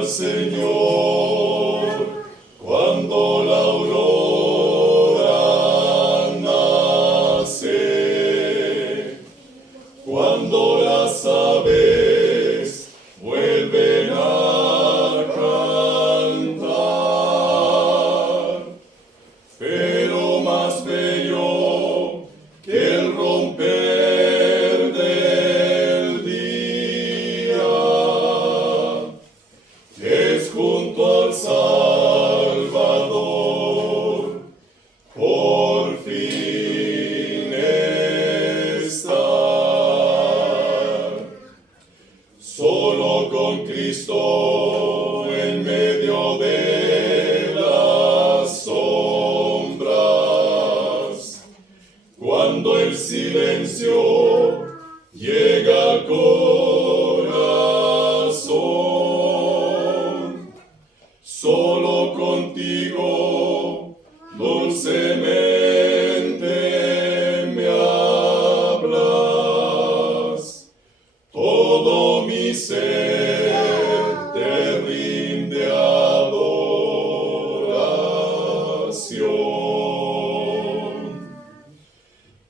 al Señor cuando la aurora nace, cuando las aves vuelven a cantar, pero más bello que el romper del día es junto al Salvador por fin estar. Solo con Cristo en medio de las sombras, cuando el silencio llega al corazón, solo contigo dulcemente me hablas. Todo mi ser te rinde adoración.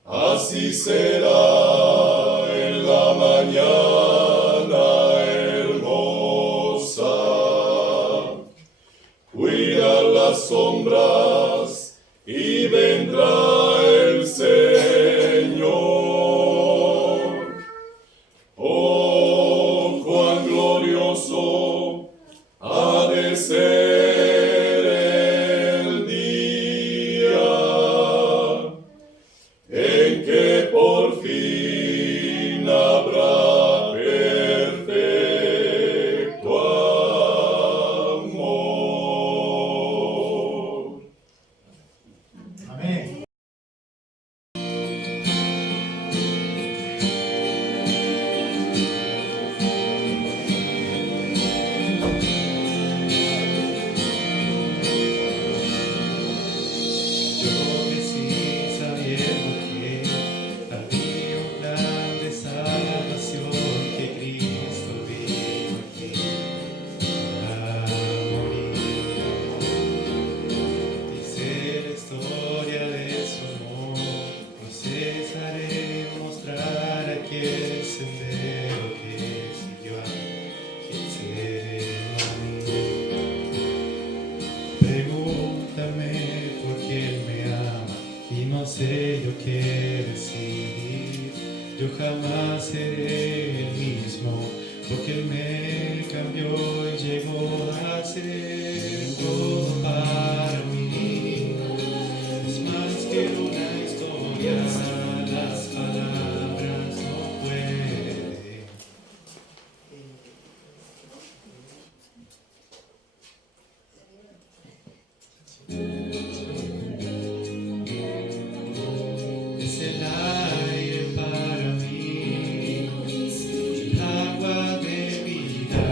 Así será en la mañana hermosa. Huirán las sombras y vendrá el Señor. Oh, cuán glorioso ha de ser el día en que por fin habrá perfecto amor. Amén. Yo crecí sabiendo que había un plan de salvación, que Cristo vino aquí a morir. Dice la historia de su amor, no cesaré de mostrar aquel sendero que siguió a quien se dio a mí. Pregúntame por qué Él me ama y no sé yo qué decidir. Yo jamás seré el mismo porque Él me cambió y llegó a ser todo para mí. Es más que una historia, las palabras no pueden. Es el aire para mí, el agua de vida,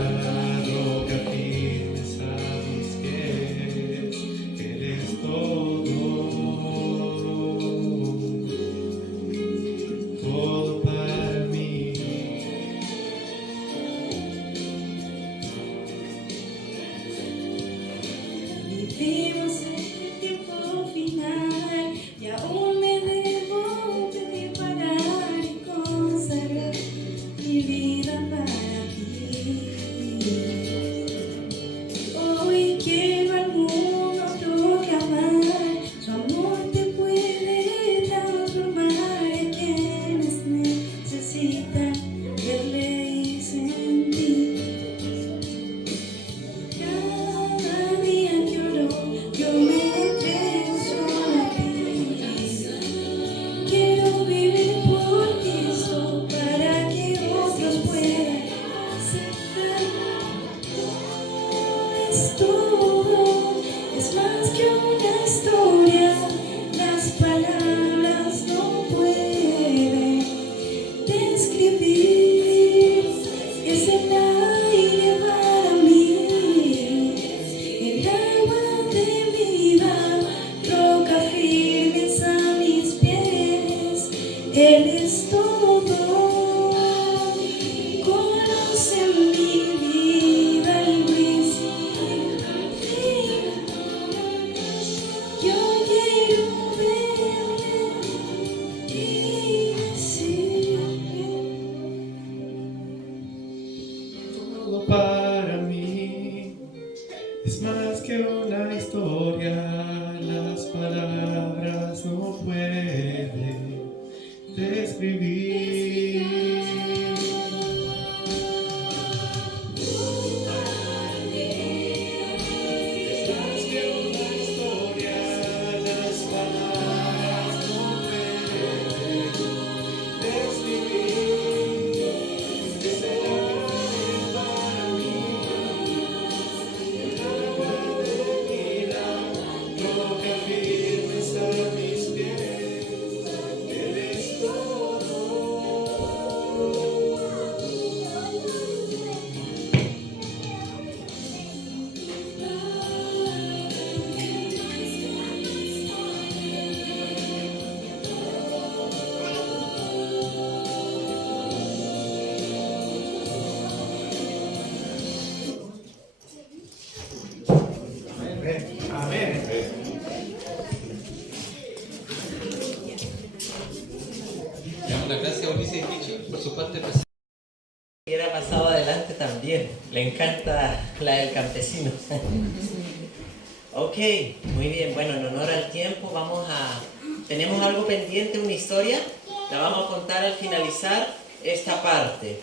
roca firme a mis pies. Él es todo, todo para mí. Vivimos en el tiempo final y aún me debo preparar y consagrar mi vida para ti. Hoy quiero al mundo proclamar, su amor te puede transformar, y a quienes necesitan verle y sentir. Cada día que oro, yo me entrego a ti. Quiero vivir por Cristo para que otros puedan aceptar. Es todo, es más que una historia, las palabras no pueden describir. Es el aire para mí, el agua de vida, roca firme a mis pies. Él es todo, conoce mi vida, el juicio Es más que una historia, las palabras no pueden describir. Es más que una historia, las palabras no pueden describir. Es el amor para mí. Lo que firmes a mis pies, eres todo. Amén. Le damos las gracias a Ulises Kichi por su parte presente. Hubiera pasado adelante también. Le encanta la del campesino. Ok, muy bien. Bueno, en honor al tiempo tenemos algo pendiente, una historia. La vamos a contar al finalizar esta parte.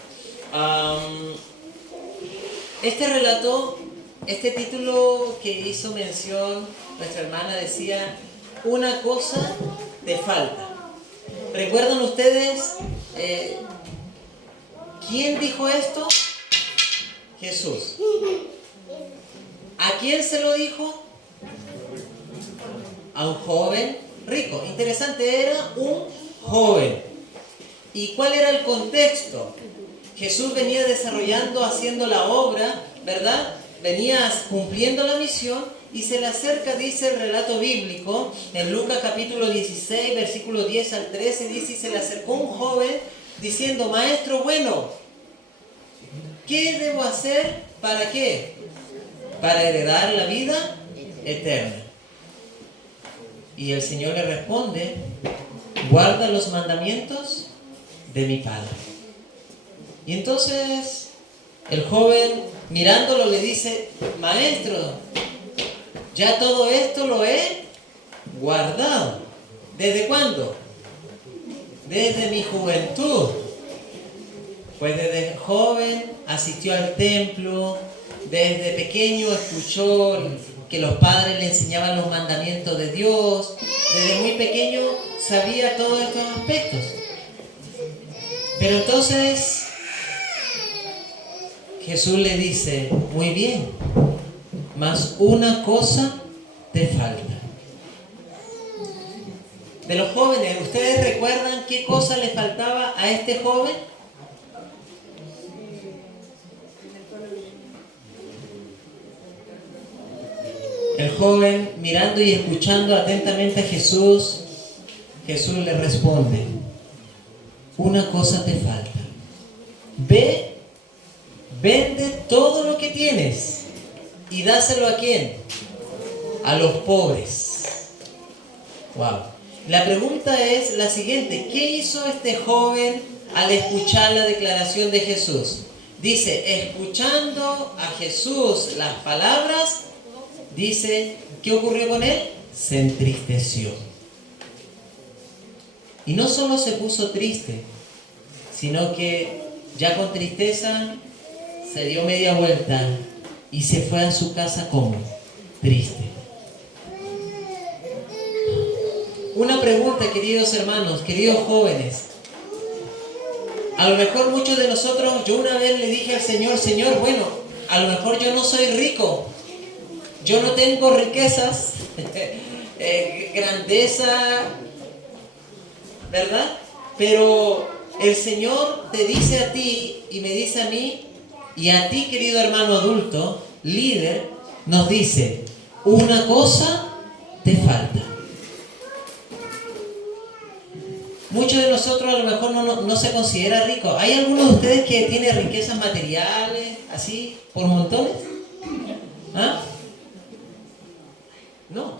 Este relato, este título que hizo mención nuestra hermana decía, una cosa te falta. ¿Recuerdan ustedes quién dijo esto? Jesús. ¿A quién se lo dijo? A un joven rico. Interesante, era un joven. ¿Y cuál era el contexto? Jesús venía desarrollando, haciendo la obra, ¿verdad? Venía cumpliendo la misión y se le acerca, dice el relato bíblico, en Lucas capítulo 16, versículo 10 al 13, dice, y se le acercó un joven diciendo, maestro bueno, ¿qué debo hacer? ¿Para qué? Para heredar la vida eterna. Y el Señor le responde, guarda los mandamientos de mi Padre. Y entonces el joven mirándolo le dice, maestro, ya todo esto lo he guardado. ¿Desde cuándo? Desde mi juventud. Pues desde joven asistió al templo, desde pequeño escuchó que los padres le enseñaban los mandamientos de Dios, desde muy pequeño sabía todos estos aspectos. Pero entonces Jesús le dice, muy bien, mas una cosa te falta. De los jóvenes, ¿ustedes recuerdan qué cosa le faltaba a este joven? El joven, mirando y escuchando atentamente a Jesús, Jesús le responde, una cosa te falta. Ve, vende todo lo que tienes y dáselo ¿a quién? A los pobres. Wow. La pregunta es la siguiente, ¿qué hizo este joven al escuchar la declaración de Jesús? Dice, escuchando a Jesús las palabras, dice, ¿qué ocurrió con él? Se entristeció. Y no solo se puso triste, sino que ya con tristeza se dio media vuelta y se fue a su casa como triste. Una pregunta, queridos hermanos, queridos jóvenes. A lo mejor muchos de nosotros, yo una vez le dije al Señor, Señor, bueno, a lo mejor yo no soy rico, yo no tengo riquezas, grandeza, ¿verdad? Pero el Señor te dice a ti y me dice a mí y a ti, querido hermano adulto, líder, nos dice, una cosa te falta. Muchos de nosotros a lo mejor no se considera rico. ¿Hay algunos de ustedes que tienen riquezas materiales, así, por montones? ¿Ah? No.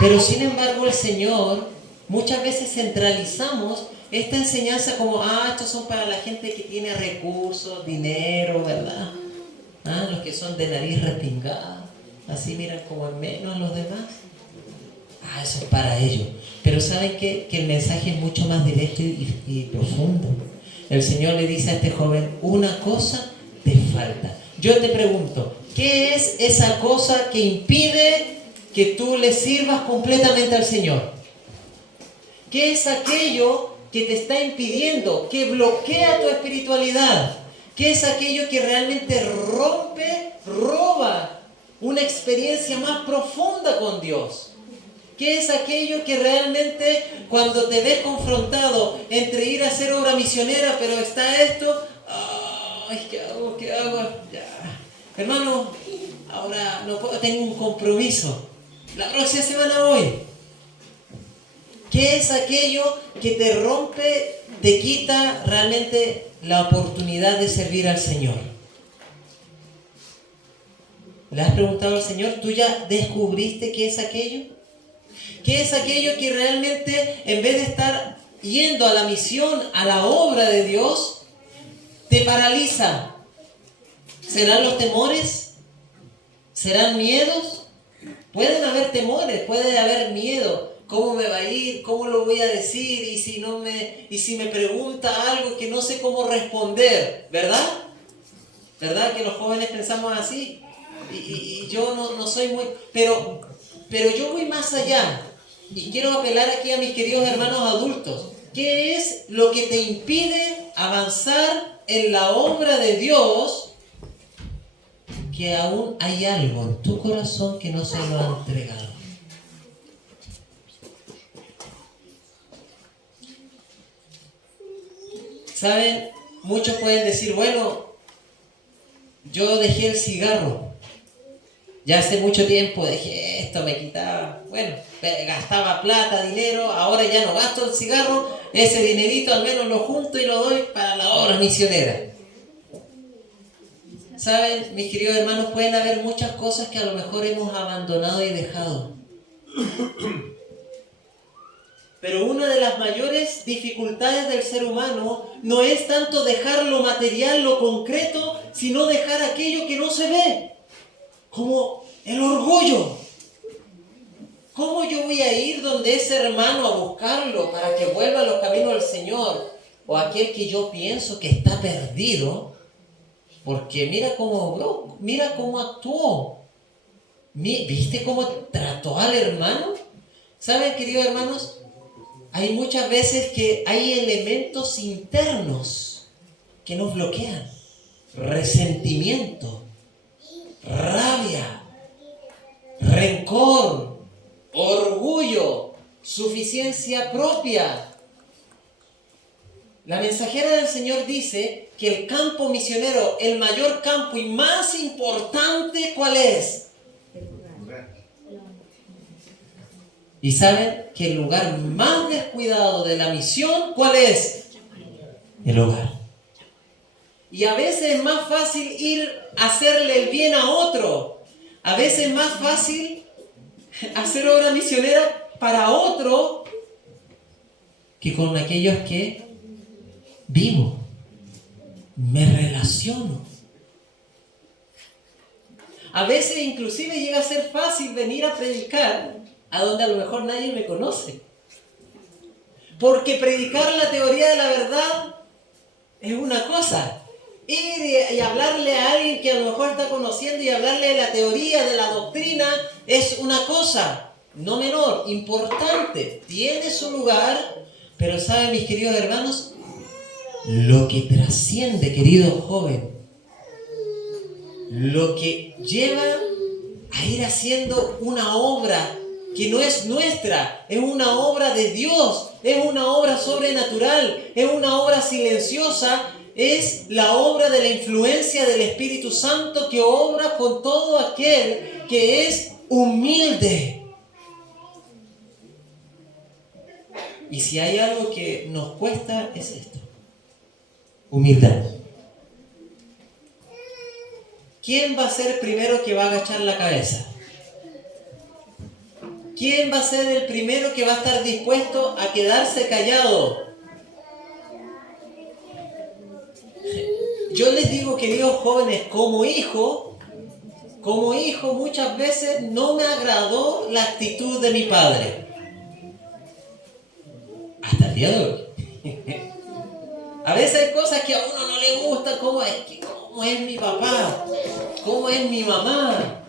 Pero sin embargo el Señor, muchas veces centralizamos esta enseñanza como, estos son para la gente que tiene recursos, dinero, ¿verdad? ¿Ah? Los que son de nariz respingada, así miran como en menos a los demás. Ah, eso es para ellos. Pero ¿saben qué? Que el mensaje es mucho más directo y profundo. El Señor le dice a este joven, una cosa te falta. Yo te pregunto, ¿qué es esa cosa que impide que tú le sirvas completamente al Señor? ¿Qué es aquello que te está impidiendo, que bloquea tu espiritualidad? ¿Qué es aquello que realmente roba una experiencia más profunda con Dios? ¿Qué es aquello que realmente cuando te ves confrontado entre ir a hacer obra misionera, pero está esto, ay, ¿qué hago? ¿Qué hago? Ya. Hermano, ahora no puedo, tengo un compromiso. La próxima semana voy. ¿Qué es aquello que te rompe, te quita realmente la oportunidad de servir al Señor? ¿Le has preguntado al Señor? ¿Tú ya descubriste qué es aquello? ¿Qué es aquello que realmente, en vez de estar yendo a la misión, a la obra de Dios, te paraliza? ¿Serán los temores? ¿Serán miedos? Pueden haber temores, puede haber miedo. ¿Cómo me va a ir? ¿Cómo lo voy a decir? ¿Y si me pregunta algo que no sé cómo responder? ¿Verdad? ¿Verdad que los jóvenes pensamos así? Y yo no soy muy... Pero yo voy más allá. Y quiero apelar aquí a mis queridos hermanos adultos. ¿Qué es lo que te impide avanzar en la obra de Dios? Que aún hay algo en tu corazón que no se lo ha entregado. ¿Saben? Muchos pueden decir, bueno, yo dejé el cigarro. Ya hace mucho tiempo dejé esto, me quitaba, bueno, gastaba plata, dinero, ahora ya no gasto el cigarro, ese dinerito al menos lo junto y lo doy para la obra misionera. ¿Saben? Mis queridos hermanos, pueden haber muchas cosas que a lo mejor hemos abandonado y dejado. Pero una de las mayores dificultades del ser humano no es tanto dejar lo material, lo concreto, sino dejar aquello que no se ve. Como el orgullo. ¿Cómo yo voy a ir donde ese hermano a buscarlo para que vuelva a los caminos del Señor? O aquel que yo pienso que está perdido, porque mira cómo obró, mira cómo actuó. ¿Viste cómo trató al hermano? ¿Saben, queridos hermanos? Hay muchas veces que hay elementos internos que nos bloquean. Resentimiento, rabia, rencor, orgullo, suficiencia propia. La mensajera del Señor dice que el campo misionero, el mayor campo y más importante, ¿cuál es? Y saben que el lugar más descuidado de la misión, ¿cuál es? El hogar. Y a veces es más fácil ir a hacerle el bien a otro. A veces es más fácil hacer obra misionera para otro que con aquellos que vivo, me relaciono. A veces inclusive llega a ser fácil venir a predicar a donde a lo mejor nadie me conoce. Porque predicar la teoría de la verdad es una cosa. Ir y hablarle a alguien que a lo mejor está conociendo y hablarle de la teoría, de la doctrina, es una cosa no menor, importante, tiene su lugar, pero ¿saben, mis queridos hermanos? Lo que trasciende, querido joven, lo que lleva a ir haciendo una obra que no es nuestra, es una obra de Dios, es una obra sobrenatural, es una obra silenciosa, es la obra de la influencia del Espíritu Santo que obra con todo aquel que es humilde. Y si hay algo que nos cuesta es esto: humildad. ¿Quién va a ser el primero que va a agachar la cabeza? ¿Quién va a ser el primero que va a estar dispuesto a quedarse callado? Yo les digo, queridos jóvenes, como hijo, muchas veces no me agradó la actitud de mi padre. Hasta el día de hoy. A veces hay cosas que a uno no le gusta, cómo es mi papá, cómo es mi mamá.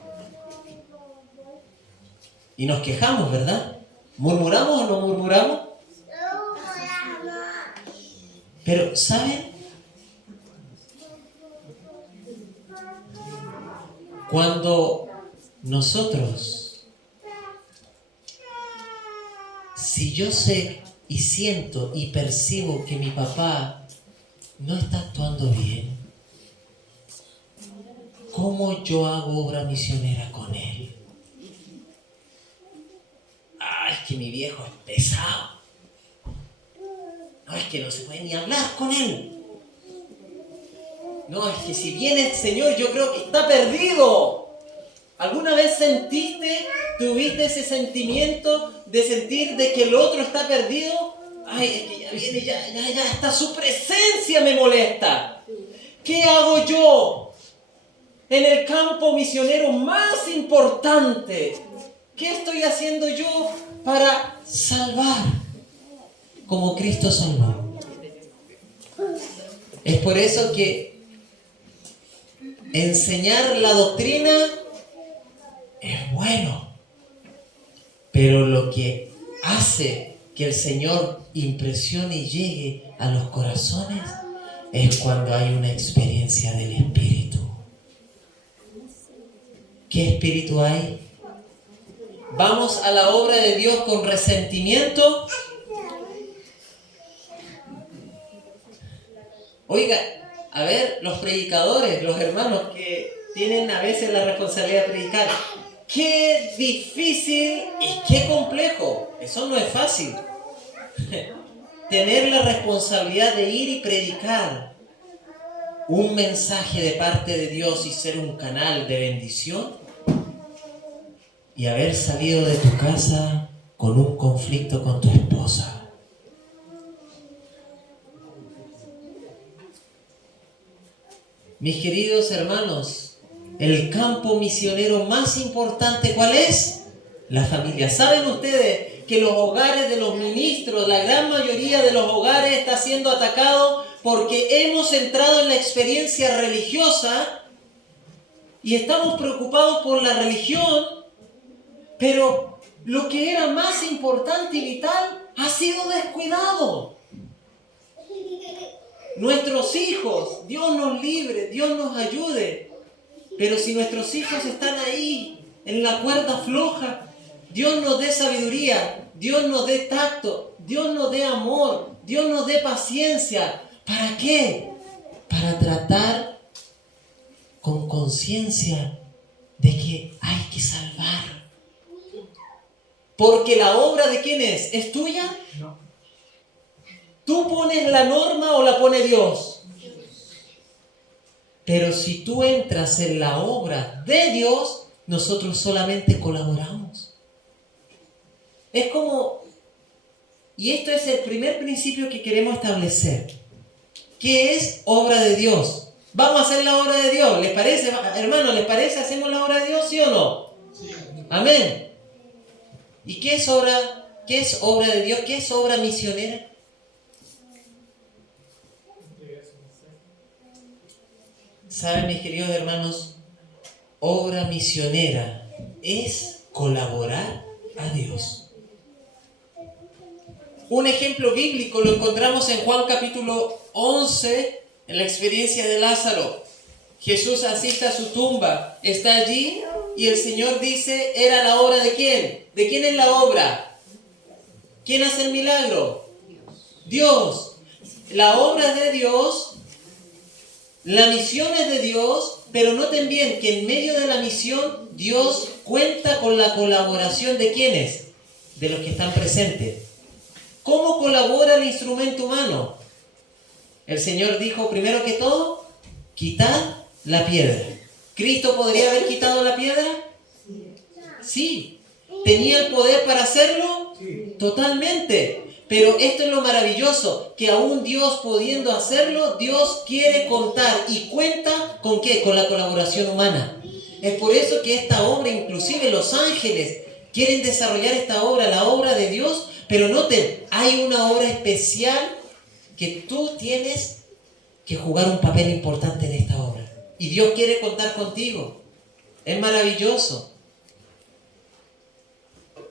Y nos quejamos, ¿verdad? ¿Murmuramos o no murmuramos? Pero, ¿saben? Cuando nosotros, si yo sé y siento y percibo que mi papá no está actuando bien, ¿cómo yo hago obra misionera con él? Es que mi viejo es pesado. No, es que no se puede ni hablar con él. No, es que si viene el Señor, yo creo que está perdido. ¿Alguna vez tuviste ese sentimiento de sentir de que el otro está perdido? Ay, es que ya viene, ya, hasta su presencia me molesta. ¿Qué hago yo en el campo misionero más importante? ¿Qué estoy haciendo yo para salvar como Cristo salvó? Es por eso que enseñar la doctrina es bueno, pero lo que hace que el Señor impresione y llegue a los corazones es cuando hay una experiencia del Espíritu. ¿Qué espíritu hay? ¿Vamos a la obra de Dios con resentimiento? Oiga, a ver, los predicadores, los hermanos que tienen a veces la responsabilidad de predicar, qué difícil y qué complejo. Eso no es fácil. Tener la responsabilidad de ir y predicar un mensaje de parte de Dios y ser un canal de bendición, y haber salido de tu casa con un conflicto con tu esposa. Mis queridos hermanos, el campo misionero más importante, ¿cuál es? La familia. ¿Saben ustedes que los hogares de los ministros, la gran mayoría de los hogares está siendo atacado porque hemos entrado en la experiencia religiosa y estamos preocupados por la religión, pero lo que era más importante y vital ha sido descuidado? Nuestros hijos, Dios nos libre, Dios nos ayude, pero si nuestros hijos están ahí en la cuerda floja, Dios nos dé sabiduría, Dios nos dé tacto, Dios nos dé amor, Dios nos dé paciencia. ¿Para qué? Para tratar con conciencia de que hay que salvar. Porque la obra ¿de quién es? ¿Es tuya? No. ¿Tú pones la norma o la pone Dios? Pero si tú entras en la obra de Dios, nosotros solamente colaboramos. Es como, y esto es el primer principio que queremos establecer. ¿Qué es obra de Dios? Vamos a hacer la obra de Dios. ¿Les parece, hermano? ¿Les parece? ¿Hacemos la obra de Dios, sí o no? Sí. Amén. ¿Y qué es obra de Dios? ¿Qué es obra misionera? ¿Saben, mis queridos hermanos? Obra misionera es colaborar a Dios. Un ejemplo bíblico lo encontramos en Juan capítulo 11, en la experiencia de Lázaro. Jesús asiste a su tumba, está allí y el Señor dice, ¿era la obra de quién? ¿De quién es la obra? ¿Quién hace el milagro? Dios. La obra es de Dios, la misión es de Dios, pero noten bien que en medio de la misión Dios cuenta con la colaboración de ¿quiénes? De los que están presentes. ¿Cómo colabora el instrumento humano? El Señor dijo, primero que todo, quitad la piedra. ¿Cristo podría haber quitado la piedra? Sí. ¿Tenía el poder para hacerlo? Sí. Totalmente. Pero esto es lo maravilloso, que aún Dios pudiendo hacerlo, Dios quiere contar y cuenta ¿con qué? Con la colaboración humana. Es por eso que esta obra, inclusive los ángeles, quieren desarrollar esta obra, la obra de Dios, pero noten, hay una obra especial que tú tienes que jugar un papel importante en esta obra. Y Dios quiere contar contigo. Es maravilloso.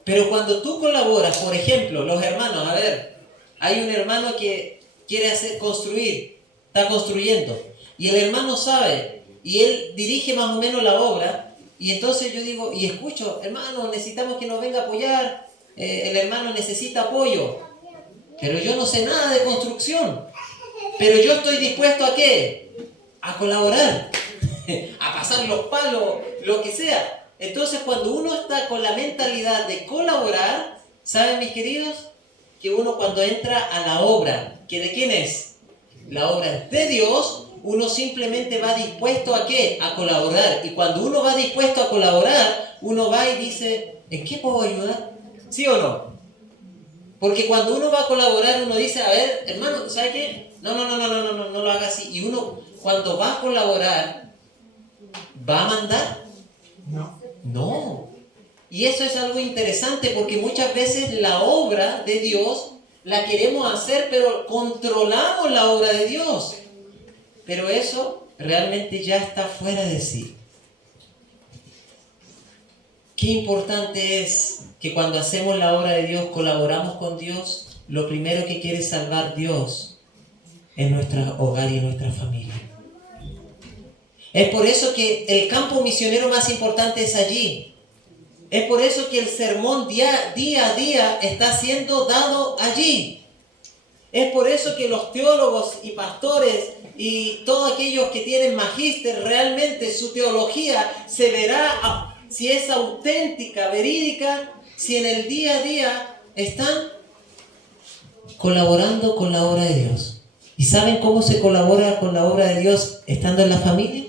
Pero cuando tú colaboras, por ejemplo, los hermanos, a ver, hay un hermano que quiere construir, está construyendo, y el hermano sabe, y él dirige más o menos la obra, y entonces yo digo, y escucho, hermano, necesitamos que nos venga a apoyar, el hermano necesita apoyo, pero yo no sé nada de construcción, pero yo estoy dispuesto ¿a qué? A colaborar, a pasar los palos, lo que sea. Entonces, cuando uno está con la mentalidad de colaborar, ¿saben, mis queridos? Que uno cuando entra a la obra, ¿que de quién es? La obra es de Dios, uno simplemente va dispuesto ¿a qué? A colaborar. Y cuando uno va dispuesto a colaborar, uno va y dice, ¿en qué puedo ayudar? ¿Sí o no? Porque cuando uno va a colaborar, uno dice, a ver, hermano, ¿sabe qué? No lo haga así. Y uno, cuando va a colaborar, ¿va a mandar? No. Y eso es algo interesante porque muchas veces la obra de Dios la queremos hacer, pero controlamos la obra de Dios. Pero eso realmente ya está fuera de sí. Qué importante es que cuando hacemos la obra de Dios, colaboramos con Dios, lo primero que quiere salvar Dios es nuestro hogar y nuestra familia. Es por eso que el campo misionero más importante es allí. Es por eso que el sermón día a día está siendo dado allí. Es por eso que los teólogos y pastores y todos aquellos que tienen magíster, realmente su teología se verá si es auténtica, verídica, si en el día a día están colaborando con la obra de Dios. ¿Y saben cómo se colabora con la obra de Dios estando en la familia?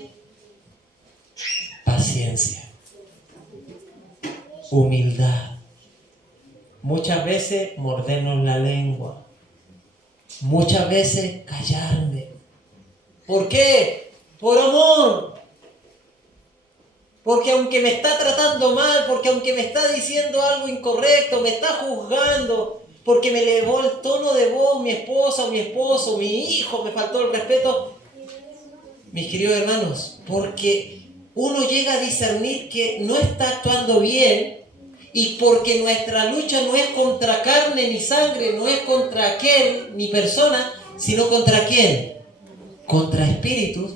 Paciencia, humildad, muchas veces mordernos la lengua, muchas veces callarme. ¿Por qué? Por amor. Porque aunque me está tratando mal, porque aunque me está diciendo algo incorrecto, me está juzgando, porque me elevó el tono de voz mi esposa o mi esposo, mi hijo, me faltó el respeto. Mis queridos hermanos, porque uno llega a discernir que no está actuando bien y porque nuestra lucha no es contra carne ni sangre, no es contra aquel ni persona, sino contra quién, contra espíritus.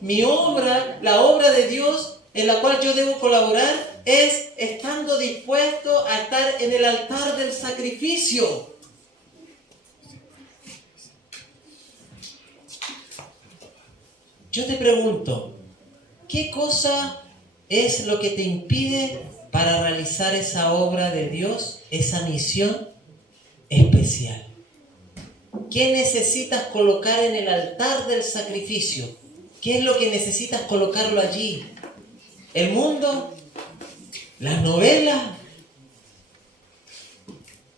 Mi obra, la obra de Dios en la cual yo debo colaborar es estando dispuesto a estar en el altar del sacrificio. Yo te pregunto, ¿qué cosa es lo que te impide para realizar esa obra de Dios, esa misión especial? ¿Qué necesitas colocar en el altar del sacrificio? ¿Qué es lo que necesitas colocarlo allí? ¿El mundo? ¿Las novelas?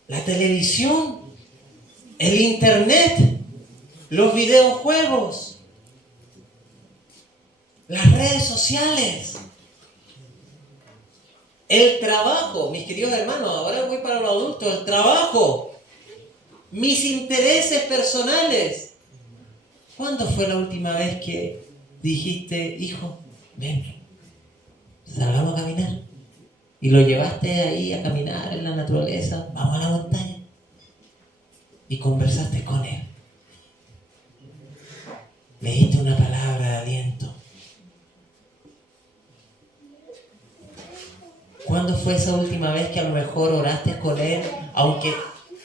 ¿La televisión? ¿El internet? ¿Los videojuegos? Las redes sociales, el trabajo, mis queridos hermanos, ahora voy para los adultos, el trabajo, mis intereses personales. ¿Cuándo fue la última vez que dijiste, hijo, ven, salgamos a caminar? Y lo llevaste ahí a caminar en la naturaleza, vamos a la montaña, y conversaste con él. Le diste una palabra de aliento. ¿Cuándo fue esa última vez que a lo mejor oraste con él, aunque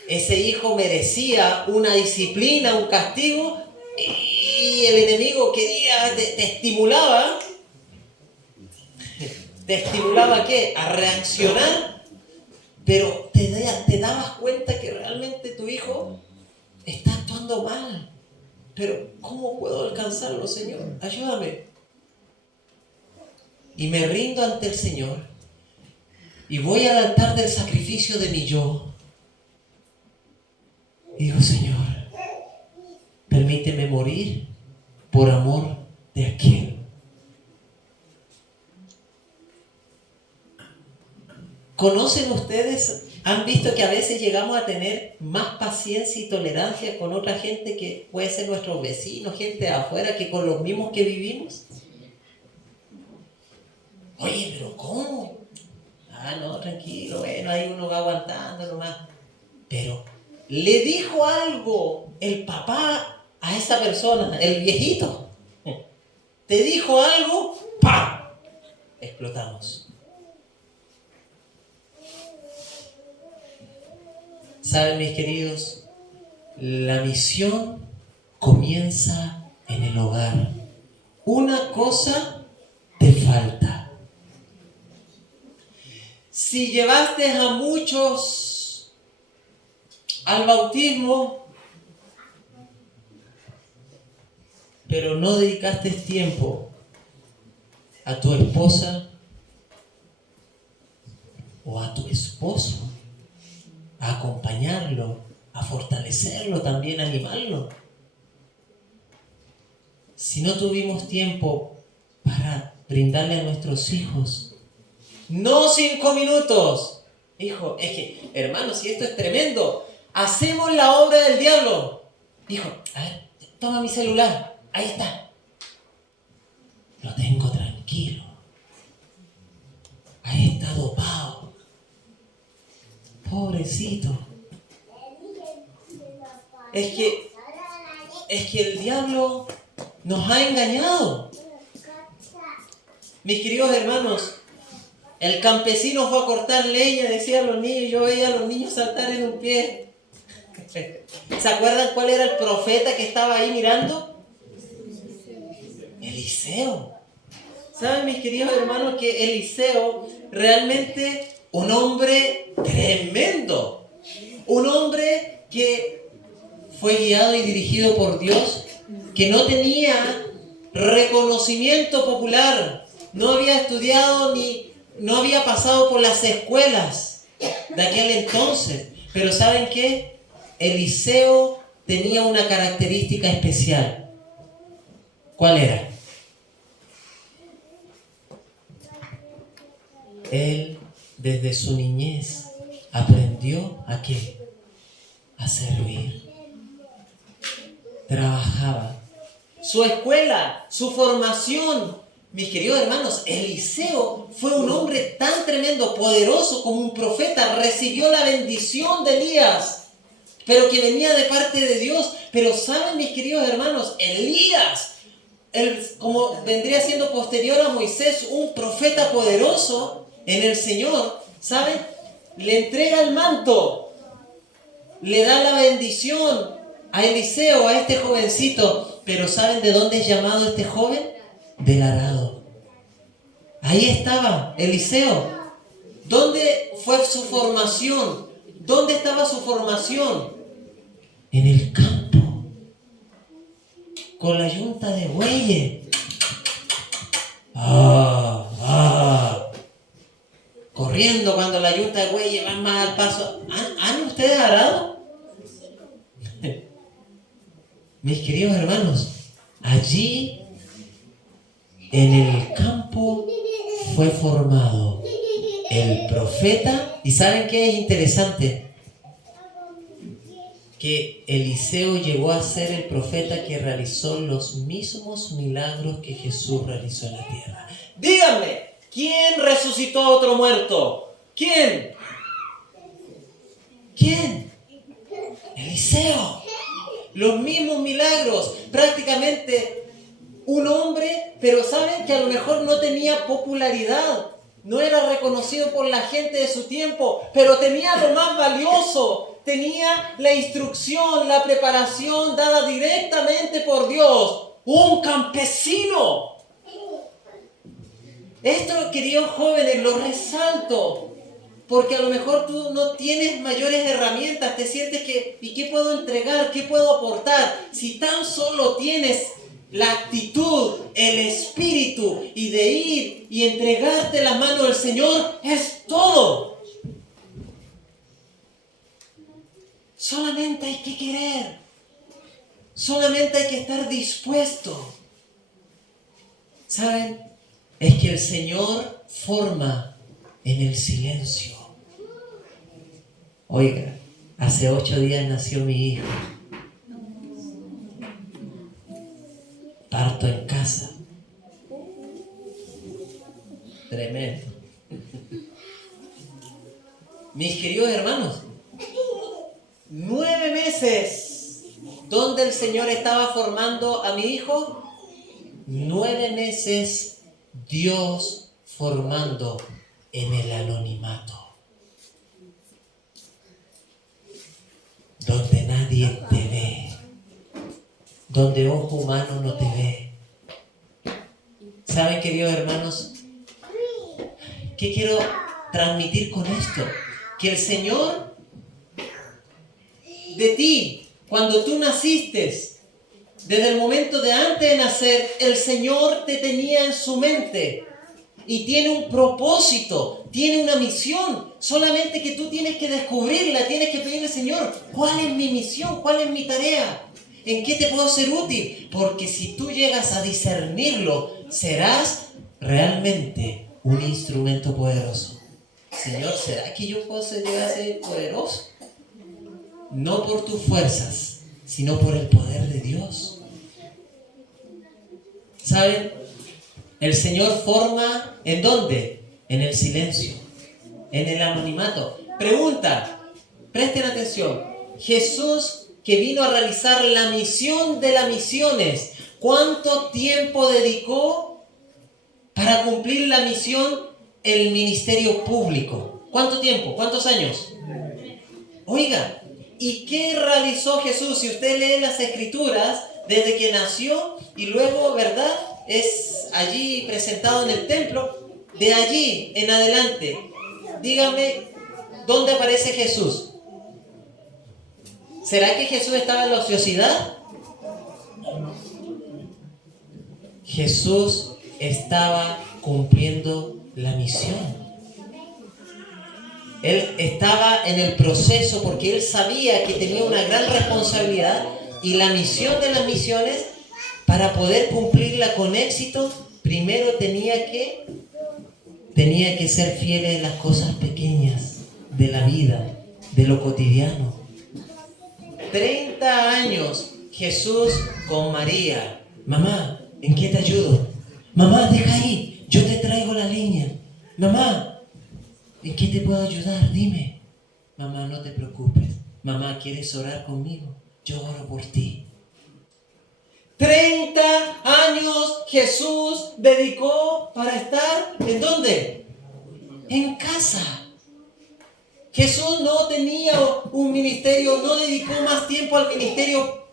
ese hijo merecía una disciplina, un castigo, y el enemigo quería, te estimulaba? ¿Te estimulaba qué? A reaccionar, pero te dabas cuenta que realmente tu hijo está actuando mal. Pero ¿cómo puedo alcanzarlo, Señor? Ayúdame. Y me rindo ante el Señor. Y voy al altar del sacrificio de mi yo. Digo, Señor, permíteme morir por amor de aquel. ¿Conocen ustedes? ¿Han visto que a veces llegamos a tener más paciencia y tolerancia con otra gente que puede ser nuestros vecinos, gente de afuera, que con los mismos que vivimos? Oye, pero ¿cómo? Ah, no, tranquilo, bueno, ahí uno va aguantando nomás. Pero le dijo algo el papá a esa persona, el viejito. Te dijo algo, ¡pam! Explotamos. Saben, mis queridos, la misión comienza en el hogar. Una cosa te falta. Si llevaste a muchos al bautismo, pero no dedicaste tiempo a tu esposa o a tu esposo, a acompañarlo, a fortalecerlo, también a animarlo. Si no tuvimos tiempo para brindarle a nuestros hijos, no 5 minutos. Hijo, es que, hermano, si esto es tremendo, hacemos la obra del diablo. Hijo, a ver, toma mi celular, ahí está. Lo tengo tranquilo. Ahí está dopado. Pobrecito. Es que el diablo nos ha engañado. Mis queridos hermanos, el campesino fue a cortar leña, decía a los niños, yo veía a los niños saltar en un pie. ¿Se acuerdan cuál era el profeta que estaba ahí mirando? Eliseo. ¿Saben, mis queridos hermanos, que Eliseo realmente un hombre tremendo? Un hombre que fue guiado y dirigido por Dios, que no tenía reconocimiento popular, no había estudiado ni no había pasado por las escuelas de aquel entonces. Pero ¿saben qué? Eliseo tenía una característica especial. ¿Cuál era? Él desde su niñez aprendió ¿a qué? A servir. Trabajaba. Su escuela, su formación. Mis queridos hermanos, Eliseo fue un hombre tan tremendo, poderoso como un profeta. Recibió la bendición de Elías, pero que venía de parte de Dios. Pero saben, mis queridos hermanos, Elías, como vendría siendo posterior a Moisés, un profeta poderoso en el Señor, ¿saben? Le entrega el manto, le da la bendición a Eliseo, a este jovencito. Pero ¿saben de dónde es llamado este joven? Del arado. Ahí estaba Eliseo. ¿Dónde fue su formación? ¿Dónde estaba su formación? En el campo, con la yunta de bueyes. Corriendo cuando la yunta de bueyes va más al paso. ¿Han ustedes arado? Mis queridos hermanos, allí en el campo fue formado el profeta. ¿Y saben qué es interesante? Que Eliseo llegó a ser el profeta que realizó los mismos milagros que Jesús realizó en la tierra. Díganme, ¿quién resucitó a otro muerto? ¿Quién? ¿Quién? Eliseo. Los mismos milagros, prácticamente un hombre, pero saben que a lo mejor no tenía popularidad, no era reconocido por la gente de su tiempo, pero tenía lo más valioso, tenía la instrucción, la preparación dada directamente por Dios, un campesino. Esto, queridos jóvenes, lo resalto, porque a lo mejor tú no tienes mayores herramientas, te sientes que, ¿y qué puedo entregar? ¿Qué puedo aportar? Si tan solo tienes la actitud, el espíritu y de ir y entregarte la mano del Señor, es todo. Solamente hay que querer. Solamente hay que estar dispuesto. ¿Saben? Es que el Señor forma en el silencio. Oiga, hace 8 días nació mi hijo. Parto en casa. Tremendo. Mis queridos hermanos, 9 meses. ¿Dónde el Señor estaba formando a mi hijo? 9 meses Dios formando en el anonimato. Donde nadie te ve. Donde ojo humano no te ve. ¿Saben, queridos hermanos? ¿Qué quiero transmitir con esto? Que el Señor de ti, cuando tú naciste, desde el momento de antes de nacer, el Señor te tenía en su mente y tiene un propósito, tiene una misión. Solamente que tú tienes que descubrirla, tienes que pedirle, Señor, ¿cuál es mi misión? ¿Cuál es mi tarea? ¿En qué te puedo ser útil? Porque si tú llegas a discernirlo, serás realmente un instrumento poderoso. Señor, ¿será que yo puedo llegar a ser poderoso? No por tus fuerzas, sino por el poder de Dios. ¿Saben? El Señor forma, ¿en dónde? En el silencio, en el anonimato. Pregunta, presten atención. Jesús, que vino a realizar la misión de las misiones, ¿cuánto tiempo dedicó para cumplir la misión, el ministerio público? ¿Cuánto tiempo? ¿Cuántos años? Oiga, ¿y qué realizó Jesús? Si usted lee las Escrituras, desde que nació y luego, ¿verdad?, es allí presentado en el templo, de allí en adelante, dígame, ¿dónde aparece Jesús? ¿Será que Jesús estaba en la ociosidad? Jesús estaba cumpliendo la misión. Él estaba en el proceso porque él sabía que tenía una gran responsabilidad y la misión de las misiones, para poder cumplirla con éxito, primero tenía que ser fiel en las cosas pequeñas de la vida, de lo cotidiano. 30 años Jesús con María. Mamá, ¿en qué te ayudo? Mamá, deja ahí, yo te traigo la leña. Mamá, ¿en qué te puedo ayudar? Dime. Mamá, no te preocupes. Mamá, ¿quieres orar conmigo? Yo oro por ti. 30 años Jesús dedicó para estar, ¿en dónde? En casa. Jesús no tenía un ministerio, no dedicó más tiempo al ministerio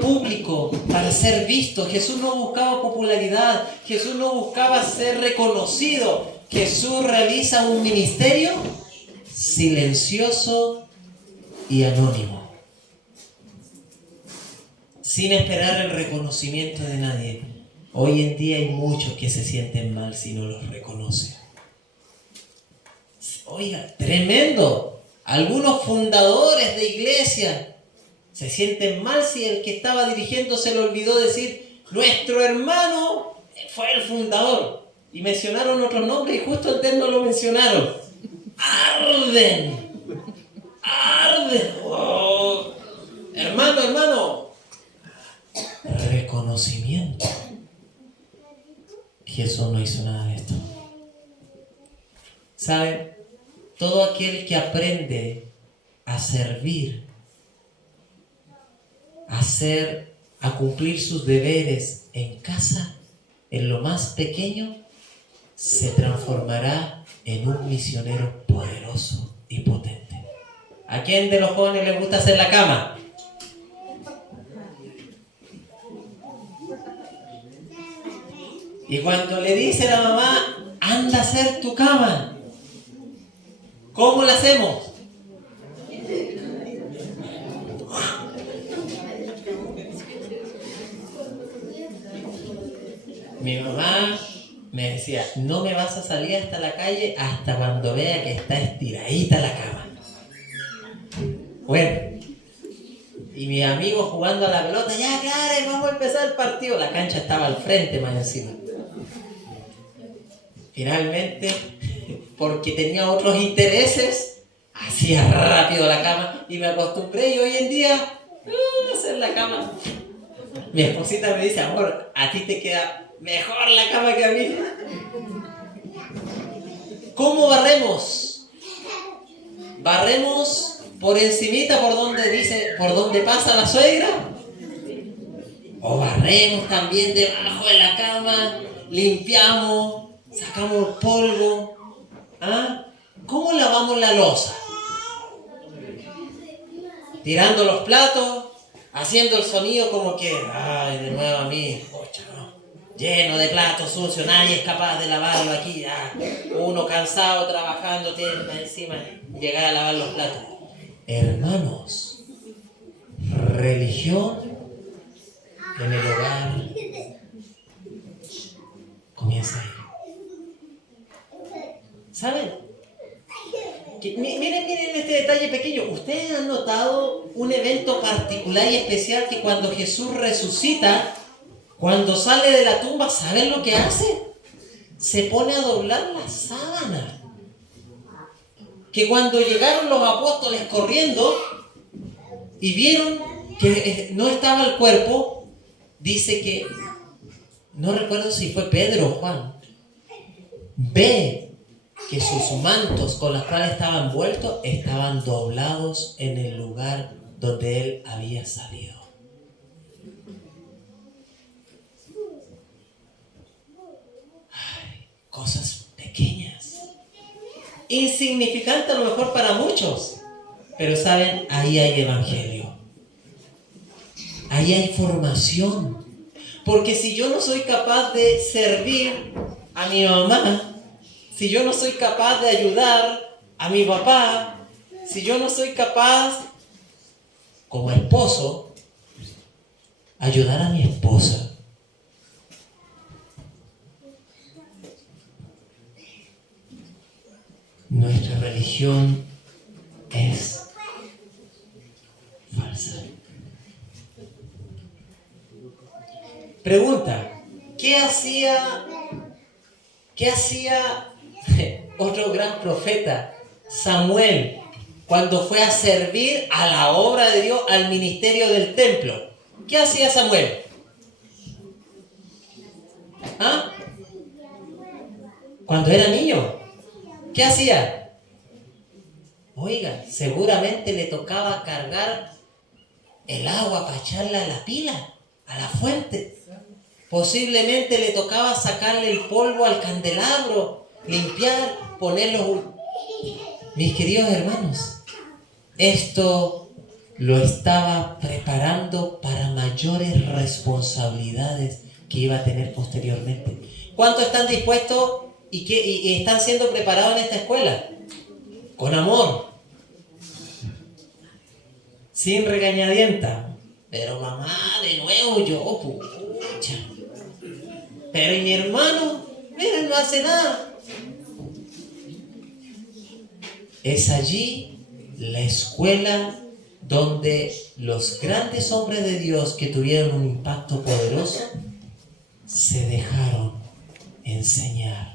público para ser visto. Jesús no buscaba popularidad, Jesús no buscaba ser reconocido. Jesús realiza un ministerio silencioso y anónimo, sin esperar el reconocimiento de nadie. Hoy en día hay muchos que se sienten mal si no los reconocen. Oiga, tremendo. Algunos fundadores de iglesia se sienten mal si el que estaba dirigiendo se le olvidó decir, nuestro hermano fue el fundador. Y mencionaron otros nombres y justo antes no lo mencionaron. ¡Arden! Oh, hermano. Reconocimiento. Jesús no hizo nada de esto. ¿Saben? Todo aquel que aprende a servir, a cumplir sus deberes en casa, en lo más pequeño, se transformará en un misionero poderoso y potente. ¿A quién de los jóvenes les gusta hacer la cama? Y cuando le dice la mamá, anda a hacer tu cama, ¿cómo la hacemos? Mi mamá me decía, no me vas a salir hasta la calle hasta cuando vea que está estiradita la cama. Bueno, y mis amigos jugando a la pelota, ya claro, vamos a empezar el partido. La cancha estaba al frente más encima. Finalmente, porque tenía otros intereses, hacía rápido la cama y me acostumbré, y hoy en día hacer la cama. Mi esposita me dice, amor, a ti te queda mejor la cama que a mí. ¿Cómo barremos? Barremos por encimita por donde pasa la suegra, o barremos también debajo de la cama, limpiamos, sacamos el polvo. ¿Ah? ¿Cómo lavamos la loza? Tirando los platos, haciendo el sonido como que, ay, de nuevo a mí, pocha, ¿no? Lleno de platos sucios, nadie es capaz de lavarlo aquí, ya. Uno cansado, trabajando, tiene encima llegar a lavar los platos. Hermanos, religión en el hogar comienza ahí. ¿Saben? Miren este detalle pequeño. ¿Ustedes han notado un evento particular y especial que cuando Jesús resucita, cuando sale de la tumba, ¿saben lo que hace? Se pone a doblar la sábana. Que cuando llegaron los apóstoles corriendo y vieron que no estaba el cuerpo, dice que, no recuerdo si fue Pedro o Juan, ve que sus mantos con los cuales estaban envueltos estaban doblados en el lugar donde él había salido. Ay, cosas pequeñas, insignificantes a lo mejor para muchos, pero saben, ahí hay evangelio, ahí hay formación. Porque si yo no soy capaz de servir a mi mamá, si yo no soy capaz de ayudar a mi papá, si yo no soy capaz, como esposo, ayudar a mi esposa, nuestra religión es falsa. Pregunta, ¿qué hacía otro gran profeta, Samuel, cuando fue a servir a la obra de Dios, al ministerio del templo? ¿Qué hacía Samuel? ¿Ah? Cuando era niño, ¿qué hacía? Oiga, seguramente le tocaba cargar el agua para echarla a la pila, a la fuente. Posiblemente le tocaba sacarle el polvo al candelabro, limpiar, ponerlo. Mis queridos hermanos, esto lo estaba preparando para mayores responsabilidades que iba a tener posteriormente. ¿Cuántos están dispuestos y están siendo preparados en esta escuela? Con amor, sin regañadienta. Pero mamá, de nuevo yo, pucha. Pero y mi hermano, miren, no hace nada. Es allí la escuela donde los grandes hombres de Dios que tuvieron un impacto poderoso se dejaron enseñar.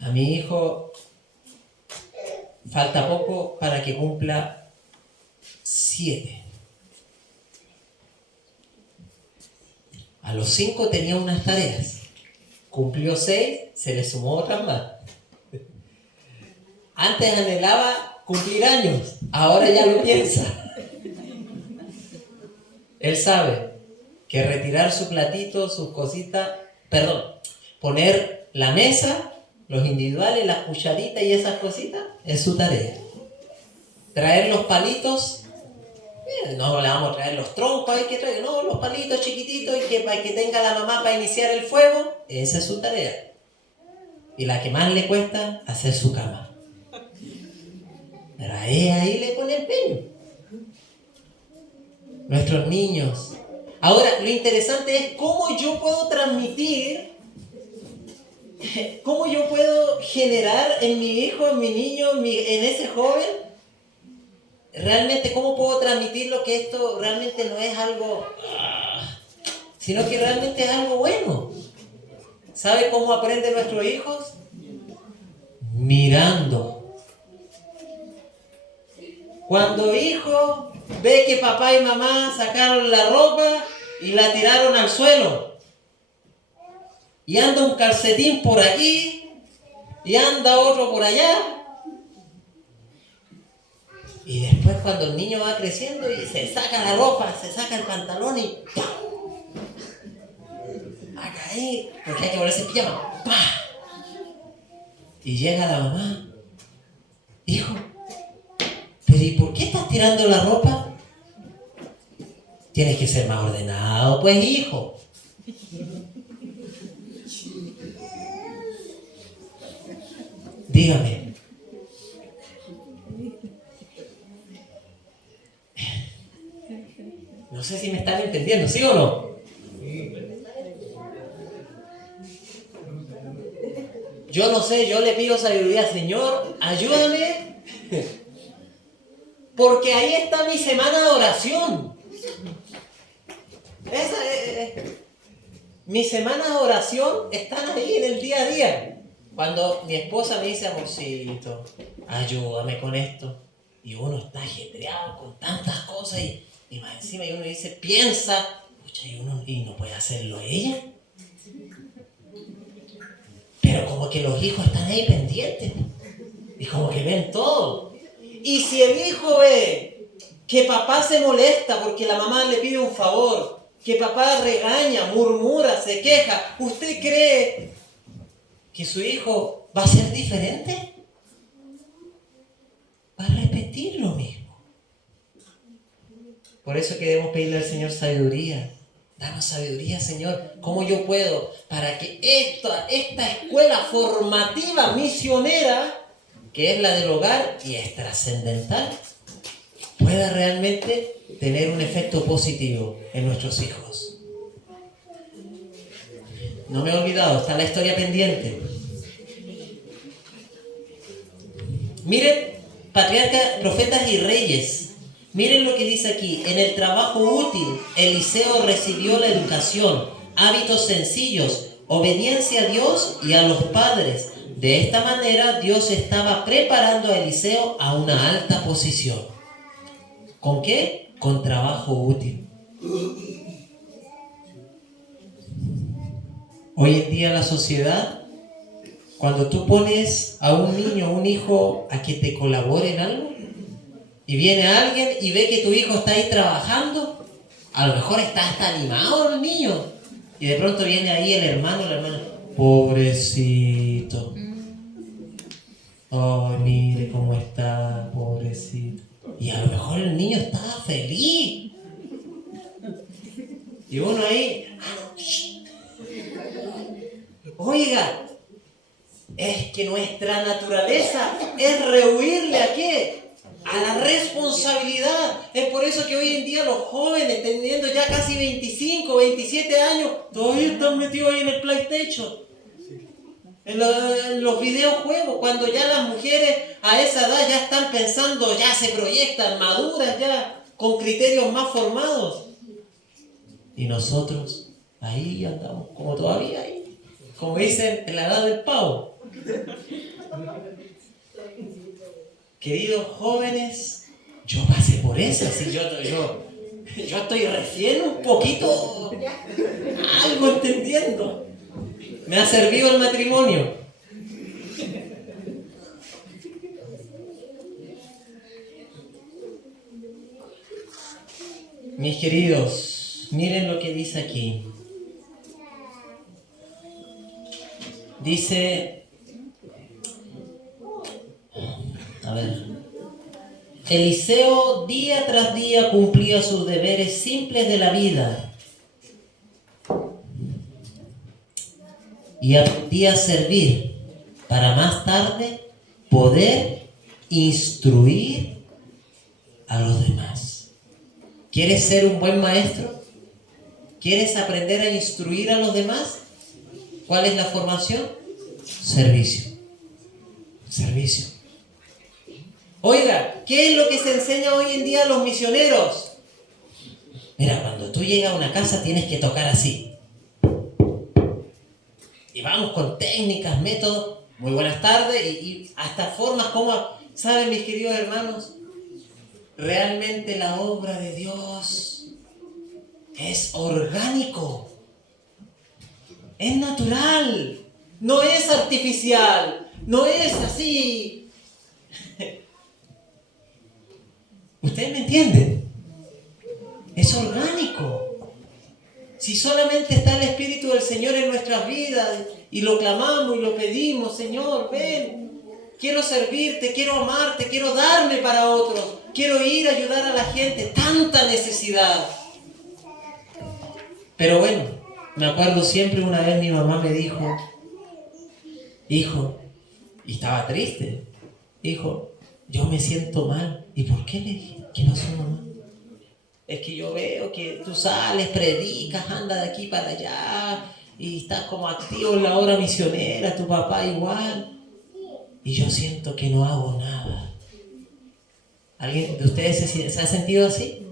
A mi hijo falta poco para que cumpla 7. A los 5 tenía unas tareas. Cumplió 6, se le sumó otras más. Antes anhelaba cumplir años, ahora ya lo piensa. Él sabe que retirar su platito, sus cositas, poner la mesa, los individuales, las cucharitas y esas cositas, es su tarea. Traer los palitos, no le vamos a traer los troncos, hay que traer, no, los palitos chiquititos y que para que tenga la mamá para iniciar el fuego, esa es su tarea. Y la que más le cuesta, hacer su cama. Pero ahí le pone empeño. nuestros niños. Ahora, lo interesante es cómo yo puedo transmitir, cómo yo puedo generar en mi hijo, en mi niño, en ese joven, realmente cómo puedo transmitirlo que esto realmente no es algo, sino que realmente es algo bueno. ¿Sabe cómo aprenden nuestros hijos? Mirando. Cuando hijo ve que papá y mamá sacaron la ropa y la tiraron al suelo, y anda un calcetín por aquí y anda otro por allá, y después cuando el niño va creciendo y se saca la ropa, se saca el pantalón y ¡pam! A caer, porque hay que ponerse pijama, ¡pam! Y llega la mamá: hijo, ¿pero y por qué estás tirando la ropa? Tienes que ser más ordenado, pues, hijo. Dígame. No sé si me están entendiendo, ¿sí o no? Yo no sé, yo le pido sabiduría, Señor, ayúdame. Porque ahí está mi semana de oración. Mis semanas de oración están ahí en el día a día. Cuando mi esposa me dice: amorcito, ayúdame con esto. Y uno está ajetreado con tantas cosas y más encima y uno dice, piensa, pucha, y no puede hacerlo ella. Pero como que los hijos están ahí pendientes. Y como que ven todo. Y si el hijo ve que papá se molesta porque la mamá le pide un favor, que papá regaña, murmura, se queja, ¿usted cree que su hijo va a ser diferente? Va a repetir lo mismo. Por eso que debemos pedirle al Señor sabiduría. Danos sabiduría, Señor. ¿Cómo yo puedo para que esta escuela formativa misionera, que es la del hogar y es trascendental, pueda realmente tener un efecto positivo en nuestros hijos? No me he olvidado, está la historia pendiente. Miren, patriarcas, profetas y reyes. Miren lo que dice aquí. En el trabajo útil, Eliseo recibió la educación, hábitos sencillos, obediencia a Dios y a los padres. De esta manera, Dios estaba preparando a Eliseo a una alta posición. ¿Con qué? Con trabajo útil. Hoy en día la sociedad, cuando tú pones a un niño, un hijo, a que te colabore en algo, y viene alguien y ve que tu hijo está ahí trabajando, a lo mejor está hasta animado el niño, y de pronto viene ahí el hermano, pobrecito. Oh, mire cómo está, pobrecito. Y a lo mejor el niño estaba feliz. Y uno ahí, oiga, es que nuestra naturaleza es rehuirle ¿a qué? A la responsabilidad. Es por eso que hoy en día los jóvenes, teniendo ya casi 25, 27 años, todavía están metidos ahí en el PlayStation, en los videojuegos, cuando ya las mujeres a esa edad ya están pensando, ya se proyectan maduras, ya con criterios más formados. Y nosotros ahí andamos, como todavía ahí, como dicen, en la edad del pavo. Queridos jóvenes, yo pasé por eso, así yo estoy recién un poquito, algo entendiendo. Me ha servido el matrimonio. Mis queridos, miren lo que dice aquí. Dice, a ver, Eliseo día tras día cumplía sus deberes simples de la vida y aprendía a servir para más tarde poder instruir a los demás. ¿Quieres ser un buen maestro? ¿Quieres aprender a instruir a los demás? ¿Cuál es la formación? Servicio. Servicio. Oiga, ¿qué es lo que se enseña hoy en día a los misioneros? Mira, cuando tú llegas a una casa tienes que tocar así. Y vamos con técnicas, métodos. Muy buenas tardes y hasta formas como... ¿Saben, mis queridos hermanos? Realmente la obra de Dios es orgánico. Es natural. No es artificial. No es así. ¿Ustedes me entienden? Es orgánico. Si solamente está el Espíritu del Señor en nuestras vidas y lo clamamos y lo pedimos, Señor, ven, quiero servirte, quiero amarte, quiero darme para otros, quiero ir a ayudar a la gente, tanta necesidad. Pero bueno, me acuerdo siempre una vez mi mamá me dijo, hijo, y estaba triste, hijo, yo me siento mal. ¿Y por qué? Le dije, ¿qué pasó, mamá? Es que yo veo que tú sales, predicas, andas de aquí para allá y estás como activo en la obra misionera, tu papá igual. Y yo siento que no hago nada. ¿Alguien de ustedes se ha sentido así?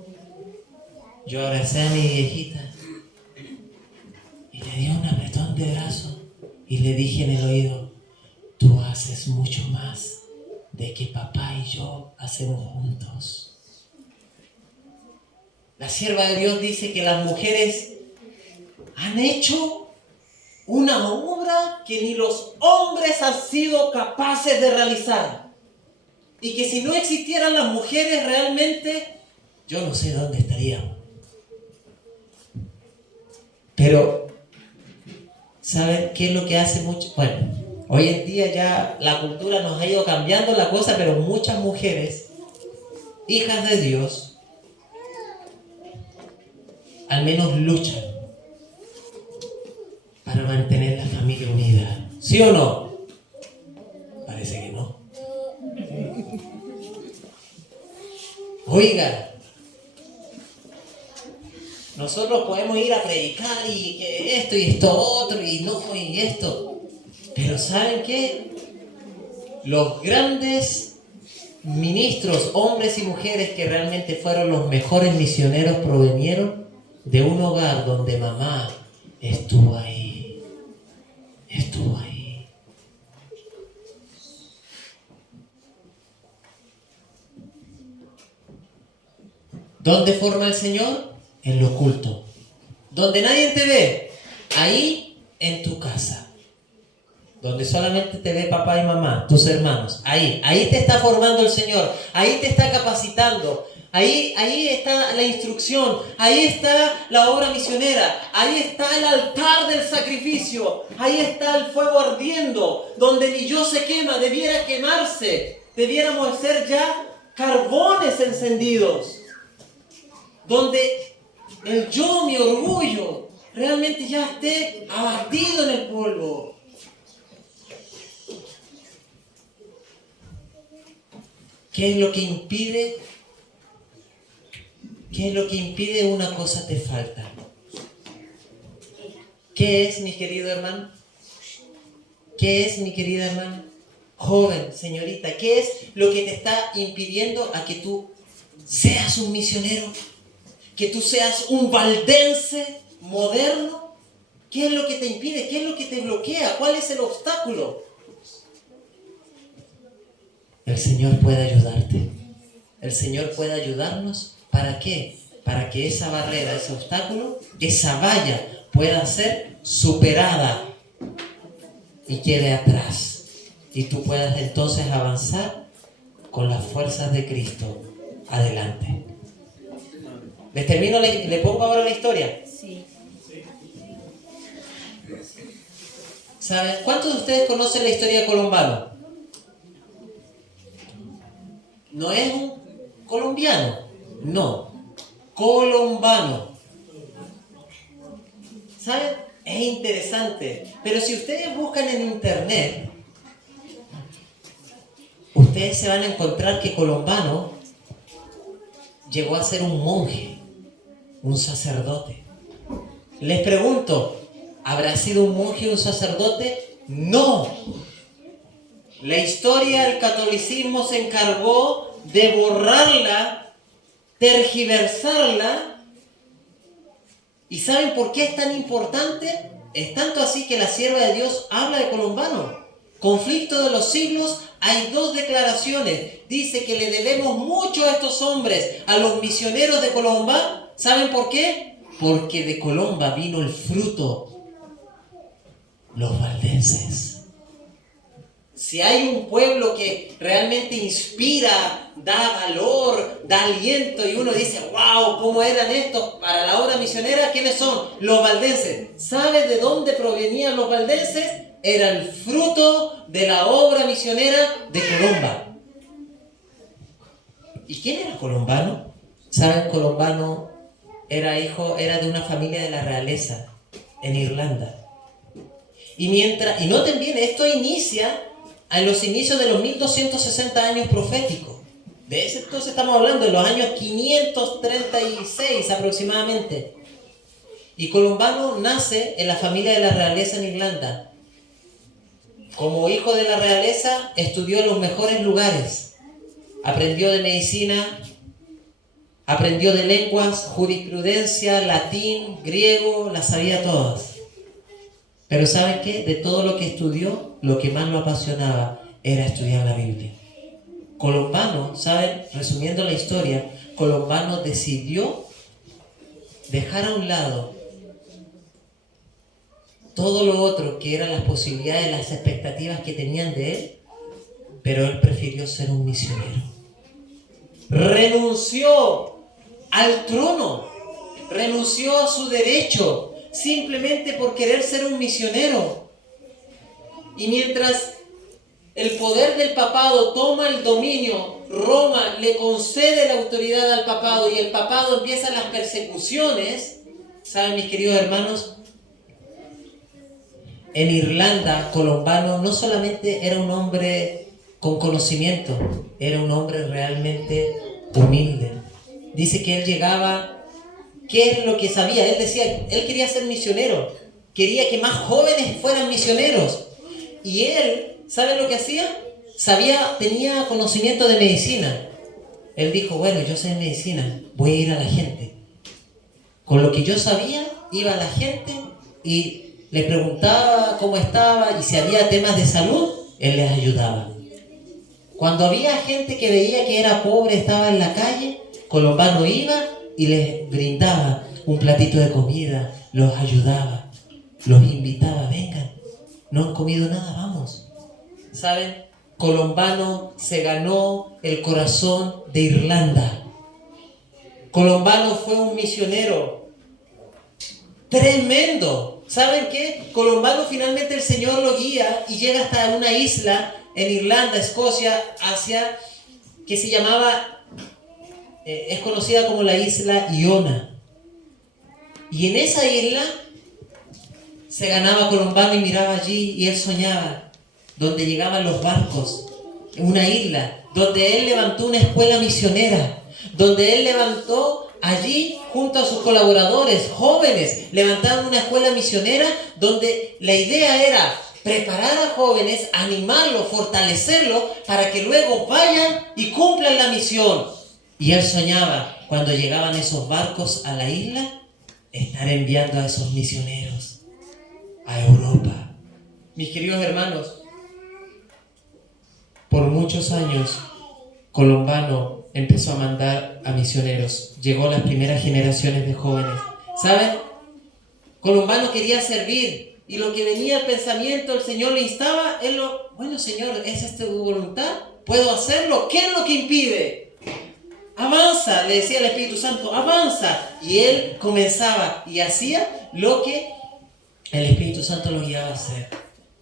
Yo abracé a mi viejita y le di un apretón de brazo y le dije en el oído, tú haces mucho más de que papá y yo hacemos juntos. La sierva de Dios dice que las mujeres han hecho una obra que ni los hombres han sido capaces de realizar. Y que si no existieran las mujeres realmente, yo no sé dónde estaríamos. Pero, ¿saben qué es lo que hace mucho? Bueno, hoy en día ya la cultura nos ha ido cambiando la cosa, pero muchas mujeres, hijas de Dios, al menos luchan para mantener la familia unida. ¿Sí o no? Parece que no. Oiga, nosotros podemos ir a predicar y que esto y esto otro y no y esto. Pero ¿saben qué? Los grandes ministros, hombres y mujeres que realmente fueron los mejores misioneros provenieron de un hogar donde mamá estuvo ahí. Estuvo ahí. ¿Dónde forma el Señor? En lo oculto. Donde nadie te ve. Ahí, en tu casa. Donde solamente te ve papá y mamá, tus hermanos. Ahí te está formando el Señor. Ahí te está capacitando. Ahí está la instrucción, ahí está la obra misionera, ahí está el altar del sacrificio, ahí está el fuego ardiendo, donde mi yo se quema, debiera quemarse, debiéramos ser ya carbones encendidos, donde el yo, mi orgullo, realmente ya esté abatido en el polvo. ¿Qué es lo que impide? ¿Qué es lo que impide una cosa te falta? ¿Qué es, mi querido hermano? ¿Qué es, mi querida hermana? Joven, señorita, ¿qué es lo que te está impidiendo a que tú seas un misionero? ¿Que tú seas un valdense moderno? ¿Qué es lo que te impide? ¿Qué es lo que te bloquea? ¿Cuál es el obstáculo? El Señor puede ayudarte. El Señor puede ayudarnos. ¿Para qué? Para que esa barrera, ese obstáculo, esa valla pueda ser superada y quede atrás. Y tú puedas entonces avanzar con las fuerzas de Cristo adelante. ¿Les termino? ¿Le pongo ahora la historia? Sí. ¿Saben? ¿Cuántos de ustedes conocen la historia de Columbano? No es un colombiano. No, Columbano. ¿Saben? Es interesante. Pero si ustedes buscan en internet, ustedes se van a encontrar que Columbano llegó a ser un monje. un sacerdote. Les pregunto, ¿habrá sido un monje un sacerdote? No. La historia del catolicismo se encargó de borrarla, tergiversarla. ¿Y saben por qué es tan importante? Es tanto así que la sierva de Dios habla de Colombano. Conflicto de los siglos, hay dos declaraciones. Dice que le debemos mucho a estos hombres, a los misioneros de Colomba. ¿Saben por qué? Porque de Colomba vino el fruto, los valdenses. Si hay un pueblo que realmente inspira, da valor, da aliento y uno dice, wow, ¿cómo eran estos para la obra misionera? ¿Quiénes son? Los valdenses. ¿Sabe de dónde provenían los valdenses? Era el fruto de la obra misionera de Colomba. ¿Y quién era Colombano? ¿Saben? Colombano era de una familia de la realeza en Irlanda. Y noten bien, esto inicia en los inicios de los 1260 años proféticos. De ese entonces estamos hablando de los años 536 aproximadamente. Y Colombano nace en la familia de la realeza en Irlanda. Como hijo de la realeza, estudió en los mejores lugares. Aprendió de medicina, aprendió de lenguas, jurisprudencia, latín, griego, las sabía todas. Pero ¿saben qué? De todo lo que estudió, lo que más lo apasionaba era estudiar la Biblia. Colombano, ¿saben? Resumiendo la historia, Colombano decidió dejar a un lado todo lo otro que eran las posibilidades, las expectativas que tenían de él, pero él prefirió ser un misionero. Renunció al trono, renunció a su derecho, simplemente por querer ser un misionero. Y mientras el poder del papado toma el dominio, Roma le concede la autoridad al papado y el papado empieza las persecuciones. ¿Saben, mis queridos hermanos? En Irlanda, Colombano no solamente era un hombre con conocimiento, era un hombre realmente humilde. Dice que él llegaba, ¿qué es lo que sabía? Él decía, él quería ser misionero, quería que más jóvenes fueran misioneros. Y él, ¿saben lo que hacía? Tenía conocimiento de medicina. Él dijo, bueno, yo sé medicina, voy a ir a la gente. Con lo que yo sabía, iba a la gente y le preguntaba cómo estaba y si había temas de salud, él les ayudaba. Cuando había gente que veía que era pobre, estaba en la calle, Colombano iba y les brindaba un platito de comida, los ayudaba, los invitaba, vengan, no han comido nada, vamos. ¿Saben? Colombano se ganó el corazón de Irlanda. Colombano fue un misionero tremendo. ¿Saben qué? Colombano finalmente el Señor lo guía y llega hasta una isla en Irlanda, Escocia, Asia, que se llamaba, es conocida como la isla Iona. Y en esa isla se ganaba Colombano y miraba allí y él soñaba, donde llegaban los barcos, en una isla, donde él levantó una escuela misionera, donde él levantó allí, junto a sus colaboradores jóvenes, levantaron una escuela misionera donde la idea era preparar a jóvenes, animarlos, fortalecerlos para que luego vayan y cumplan la misión. Y él soñaba, cuando llegaban esos barcos a la isla, estar enviando a esos misioneros a Europa. Mis queridos hermanos, por muchos años, Colombano empezó a mandar a misioneros. Llegó a las primeras generaciones de jóvenes. ¿Saben? Colombano quería servir. Y lo que venía al pensamiento, el Señor le instaba. Bueno, Señor, ¿es esta tu voluntad? ¿Puedo hacerlo? ¿Qué es lo que impide? Avanza, le decía el Espíritu Santo, avanza. Y él comenzaba y hacía lo que el Espíritu Santo lo guiaba a hacer.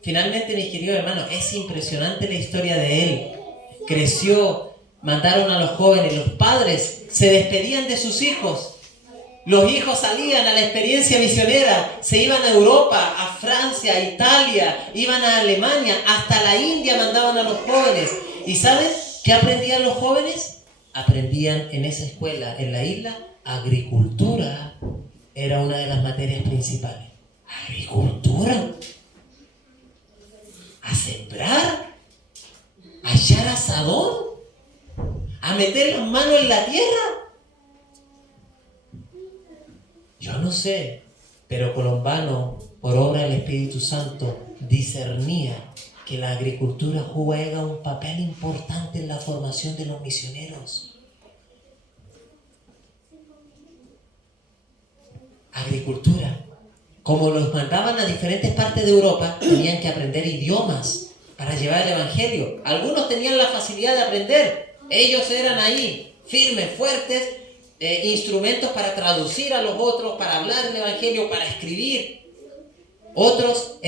Finalmente, mis queridos hermanos, es impresionante la historia de él. Creció. Mandaron a los jóvenes, los padres se despedían de sus hijos. Los hijos salían a la experiencia misionera, se iban a Europa, a Francia, a Italia, iban a Alemania, hasta la India mandaban a los jóvenes. ¿Y saben qué aprendían los jóvenes? aprendían en esa escuela, en la isla, agricultura era una de las materias principales. ¿Agricultura? ¿A sembrar? ¿A echar asadón? ¿A meter las manos en la tierra? Yo no sé, pero Colombano, por obra del Espíritu Santo, discernía que la agricultura juega un papel importante en la formación de los misioneros. Agricultura. Como los mandaban a diferentes partes de Europa, tenían que aprender idiomas para llevar el Evangelio. Algunos tenían la facilidad de aprender. Ellos eran ahí, firmes, fuertes, instrumentos para traducir a los otros, para hablar el Evangelio, para escribir. Otros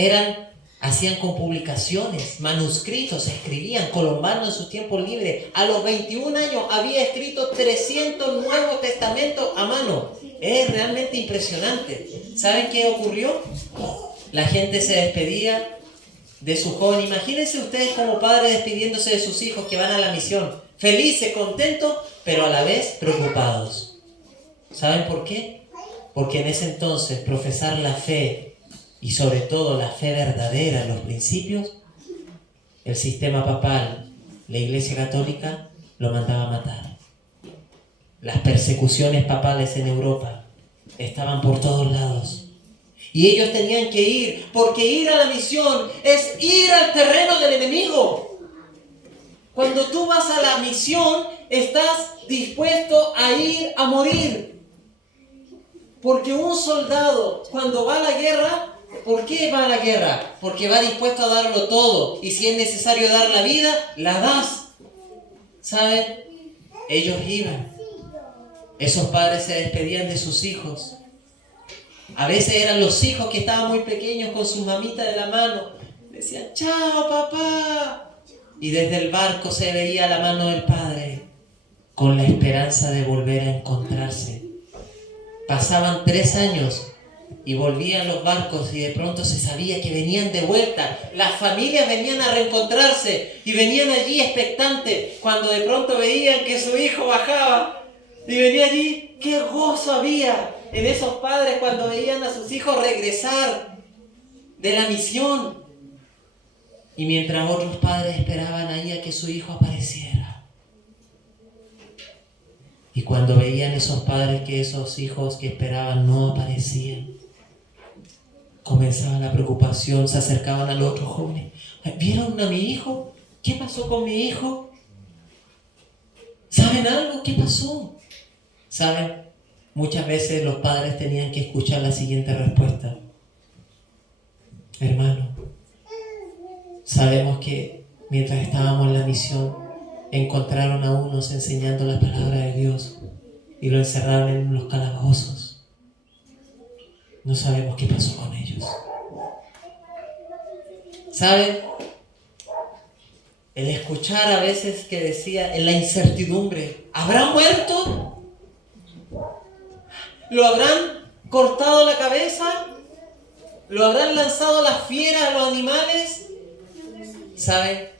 hacían con publicaciones, manuscritos, escribían. Colombano en su tiempo libre, a los 21 años, había escrito 300 Nuevos Testamentos a mano. Es realmente impresionante. ¿Saben qué ocurrió? La gente se despedía de su joven. Imagínense ustedes como padres despidiéndose de sus hijos que van a la misión. Felices, contentos, pero a la vez preocupados. ¿Saben por qué? Porque en ese entonces profesar la fe, y sobre todo la fe verdadera, los principios, el sistema papal, la Iglesia Católica, lo mandaba a matar. Las persecuciones papales en Europa estaban por todos lados. Y ellos tenían que ir, porque ir a la misión es ir al terreno del enemigo. Cuando tú vas a la misión, estás dispuesto a ir a morir. Porque un soldado, cuando va a la guerra, ¿por qué va a la guerra? Porque va dispuesto a darlo todo. Y si es necesario dar la vida, la das. ¿Saben? Ellos iban. Esos padres se despedían de sus hijos. A veces eran los hijos que estaban muy pequeños con sus mamitas de la mano. Decían, chao papá. Y desde el barco se veía la mano del padre con la esperanza de volver a encontrarse. Pasaban 3 años y volvían los barcos y de pronto se sabía que venían de vuelta. Las familias venían a reencontrarse y venían allí expectantes cuando de pronto veían que su hijo bajaba y venía allí. ¡Qué gozo había en esos padres cuando veían a sus hijos regresar de la misión! Y mientras otros padres esperaban ahí a que su hijo apareciera. Y cuando veían esos padres que esos hijos que esperaban no aparecían, comenzaba la preocupación, se acercaban a los otros jóvenes. ¿Vieron a mi hijo? ¿Qué pasó con mi hijo? ¿Saben algo? ¿Qué pasó? ¿Saben? Muchas veces los padres tenían que escuchar la siguiente respuesta. Hermano, sabemos que mientras estábamos en la misión, encontraron a unos enseñando la palabra de Dios y lo encerraron en los calabozos. No sabemos qué pasó con ellos. ¿Saben? El escuchar a veces que decía en la incertidumbre, ¿habrán muerto? ¿Lo habrán cortado la cabeza? ¿Lo habrán lanzado a las fieras, a los animales? ¿Saben?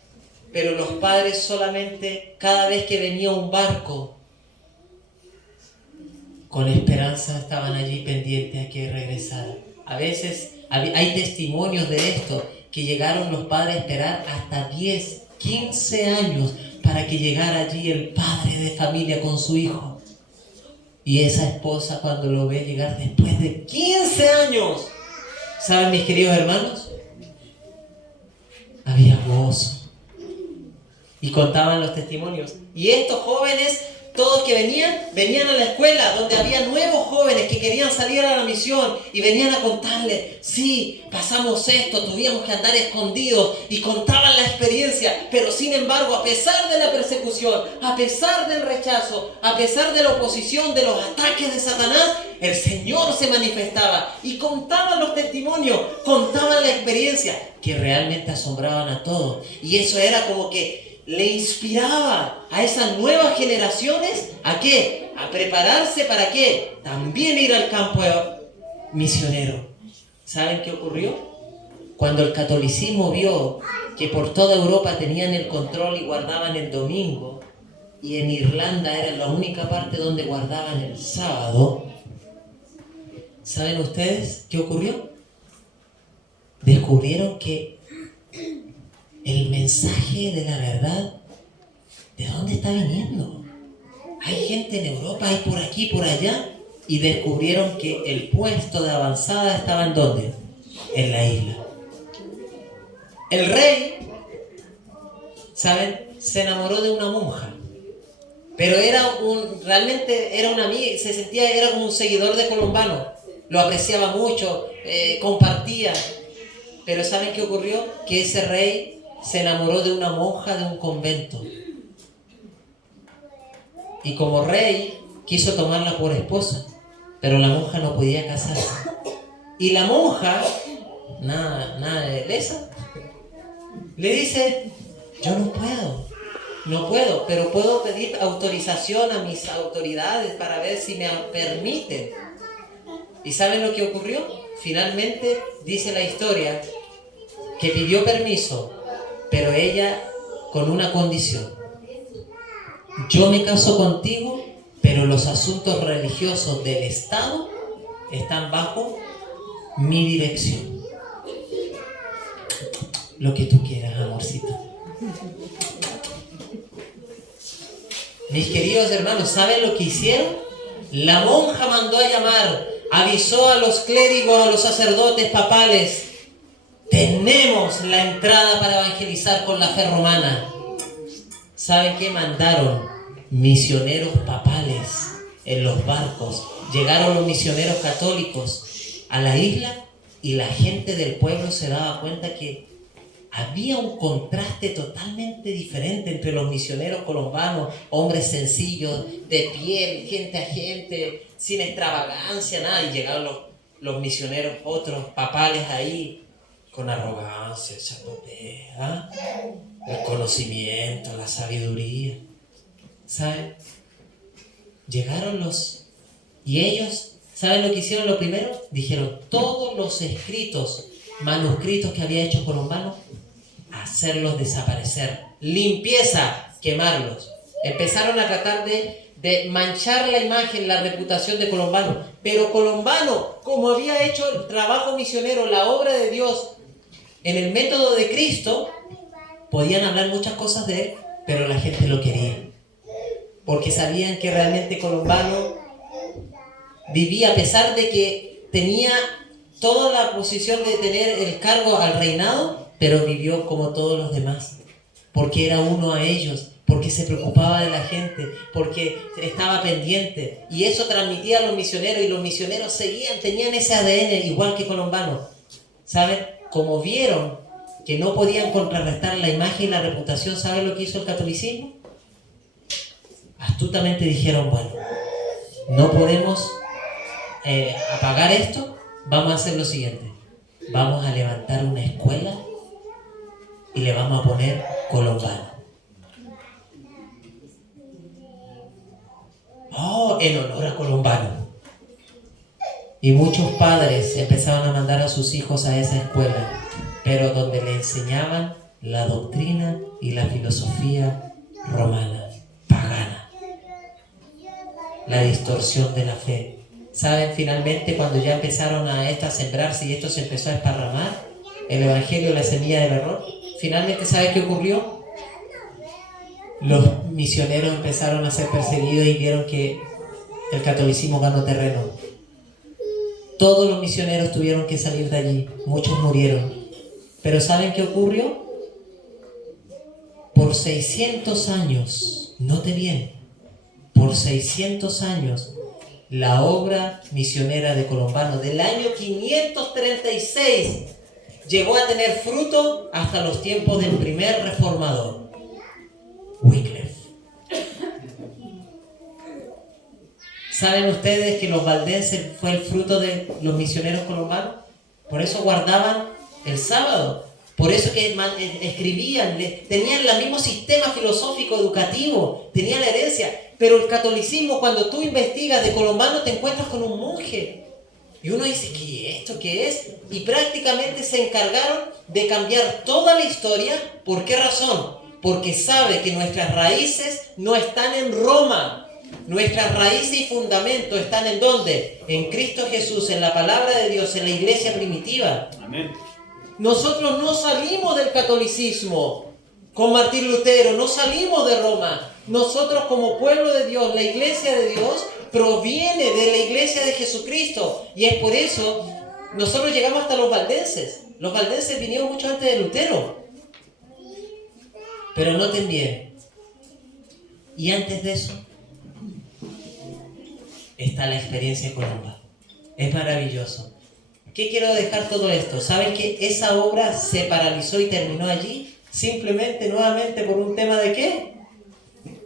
Pero los padres solamente, cada vez que venía un barco, con esperanza estaban allí pendientes a que regresara. A veces hay testimonios de esto, que llegaron los padres a esperar hasta 10, 15 años para que llegara allí el padre de familia con su hijo. Y esa esposa cuando lo ve llegar después de 15 años, ¿saben, mis queridos hermanos? Había gozo. Y contaban los testimonios. Y estos jóvenes, todos que venían a la escuela donde había nuevos jóvenes que querían salir a la misión y venían a contarles, sí, pasamos esto, tuvimos que andar escondidos, y contaban la experiencia. Pero sin embargo, a pesar de la persecución, a pesar del rechazo, a pesar de la oposición, de los ataques de Satanás, el Señor se manifestaba y contaban los testimonios, contaban la experiencia, que realmente asombraban a todos. Y eso era como que le inspiraba a esas nuevas generaciones, ¿a qué? A prepararse para qué? También ir al campo misionero. ¿Saben qué ocurrió? Cuando el catolicismo vio que por toda Europa tenían el control y guardaban el domingo, y en Irlanda era la única parte donde guardaban el sábado, ¿saben ustedes qué ocurrió? Descubrieron que el mensaje de la verdad, ¿de dónde está viniendo? Hay gente en Europa, hay por aquí, por allá, y descubrieron que el puesto de avanzada estaba ¿en dónde? En la isla. El rey, ¿saben? Se enamoró de una monja, pero realmente era un amigo, se sentía, era como un seguidor de Colombano, lo apreciaba mucho, compartía, pero ¿saben qué ocurrió? Que ese rey se enamoró de una monja de un convento, y como rey quiso tomarla por esposa, pero la monja no podía casarse, y la monja, nada de lesa, le dice: yo no puedo, pero puedo pedir autorización a mis autoridades para ver si me permiten. ¿Y saben lo que ocurrió? Finalmente dice la historia que pidió permiso, pero ella con una condición: yo me caso contigo, pero los asuntos religiosos del Estado están bajo mi dirección. Lo que tú quieras, amorcito. Mis queridos hermanos, ¿saben lo que hicieron? La monja mandó a llamar, avisó a los clérigos, a los sacerdotes papales: tenemos la entrada para evangelizar con la fe romana. ¿Saben qué? Mandaron misioneros papales en los barcos. Llegaron los misioneros católicos a la isla y la gente del pueblo se daba cuenta que había un contraste totalmente diferente entre los misioneros colombanos, hombres sencillos, de piel, gente a gente, sin extravagancia, nada. Y llegaron los misioneros, otros papales ahí, con arrogancia, chapopea, el conocimiento, la sabiduría. ¿Saben? Llegaron y ellos, ¿saben lo que hicieron lo primero? Dijeron: todos los escritos, manuscritos que había hecho Colombano, hacerlos desaparecer, limpieza, quemarlos. Empezaron a tratar de manchar la imagen, la reputación de Colombano, pero Colombano, como había hecho el trabajo misionero, la obra de Dios en el método de Cristo, podían hablar muchas cosas de él, pero la gente lo quería, porque sabían que realmente Colombano vivía, a pesar de que tenía toda la posición de tener el cargo al reinado, pero vivió como todos los demás, porque era uno a ellos, porque se preocupaba de la gente, porque estaba pendiente, y eso transmitía a los misioneros, y los misioneros tenían ese ADN igual que Colombano. ¿Saben? Como vieron que no podían contrarrestar la imagen y la reputación, ¿saben lo que hizo el catolicismo? Astutamente dijeron: bueno, no podemos apagar esto, vamos a hacer lo siguiente: vamos a levantar una escuela y le vamos a poner Colombano. Oh, en honor a Colombano. Y muchos padres empezaron a mandar a sus hijos a esa escuela, pero donde le enseñaban la doctrina y la filosofía romana, pagana, la distorsión de la fe. ¿Saben? Finalmente, cuando ya empezaron a sembrarse y esto se empezó a esparramar, el evangelio, la semilla del error, finalmente, ¿sabe qué ocurrió? Los misioneros empezaron a ser perseguidos y vieron que el catolicismo ganó terreno. Todos los misioneros tuvieron que salir de allí, muchos murieron. Pero ¿saben qué ocurrió? Por 600 años, note bien, por 600 años, la obra misionera de Colombano del año 536 llegó a tener fruto hasta los tiempos del primer reformador, Wycliffe. ¿Saben ustedes que los valdenses fue el fruto de los misioneros colombanos? Por eso guardaban el sábado, por eso que escribían, tenían el mismo sistema filosófico educativo, tenían la herencia. Pero el catolicismo, cuando tú investigas de Colombano, te encuentras con un monje. Y uno dice: ¿qué es esto? ¿Qué es? Y prácticamente se encargaron de cambiar toda la historia. ¿Por qué razón? porque sabe que nuestras raíces no están en Roma. Nuestras raíces y fundamentos están ¿en dónde? En Cristo Jesús, en la palabra de Dios, en la iglesia primitiva. Amén. Nosotros no salimos del catolicismo con Martín Lutero, no salimos de Roma. Nosotros como pueblo de Dios, la iglesia de Dios, proviene de la iglesia de Jesucristo. Y es por eso, nosotros llegamos hasta los valdenses. Los valdenses vinieron mucho antes de Lutero. Pero noten bien. Y antes de eso, está la experiencia Columba. Es maravilloso. ¿Qué quiero dejar todo esto? ¿Saben que esa obra se paralizó y terminó allí? Simplemente, nuevamente, por un tema ¿de qué?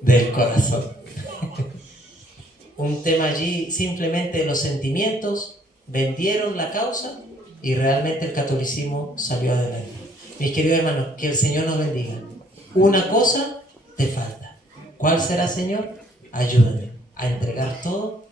Del corazón. Un tema allí, simplemente los sentimientos vendieron la causa y realmente el catolicismo salió adelante. Mis queridos hermanos, que el Señor nos bendiga. Una cosa te falta. ¿Cuál será, Señor? Ayúdame a entregar todo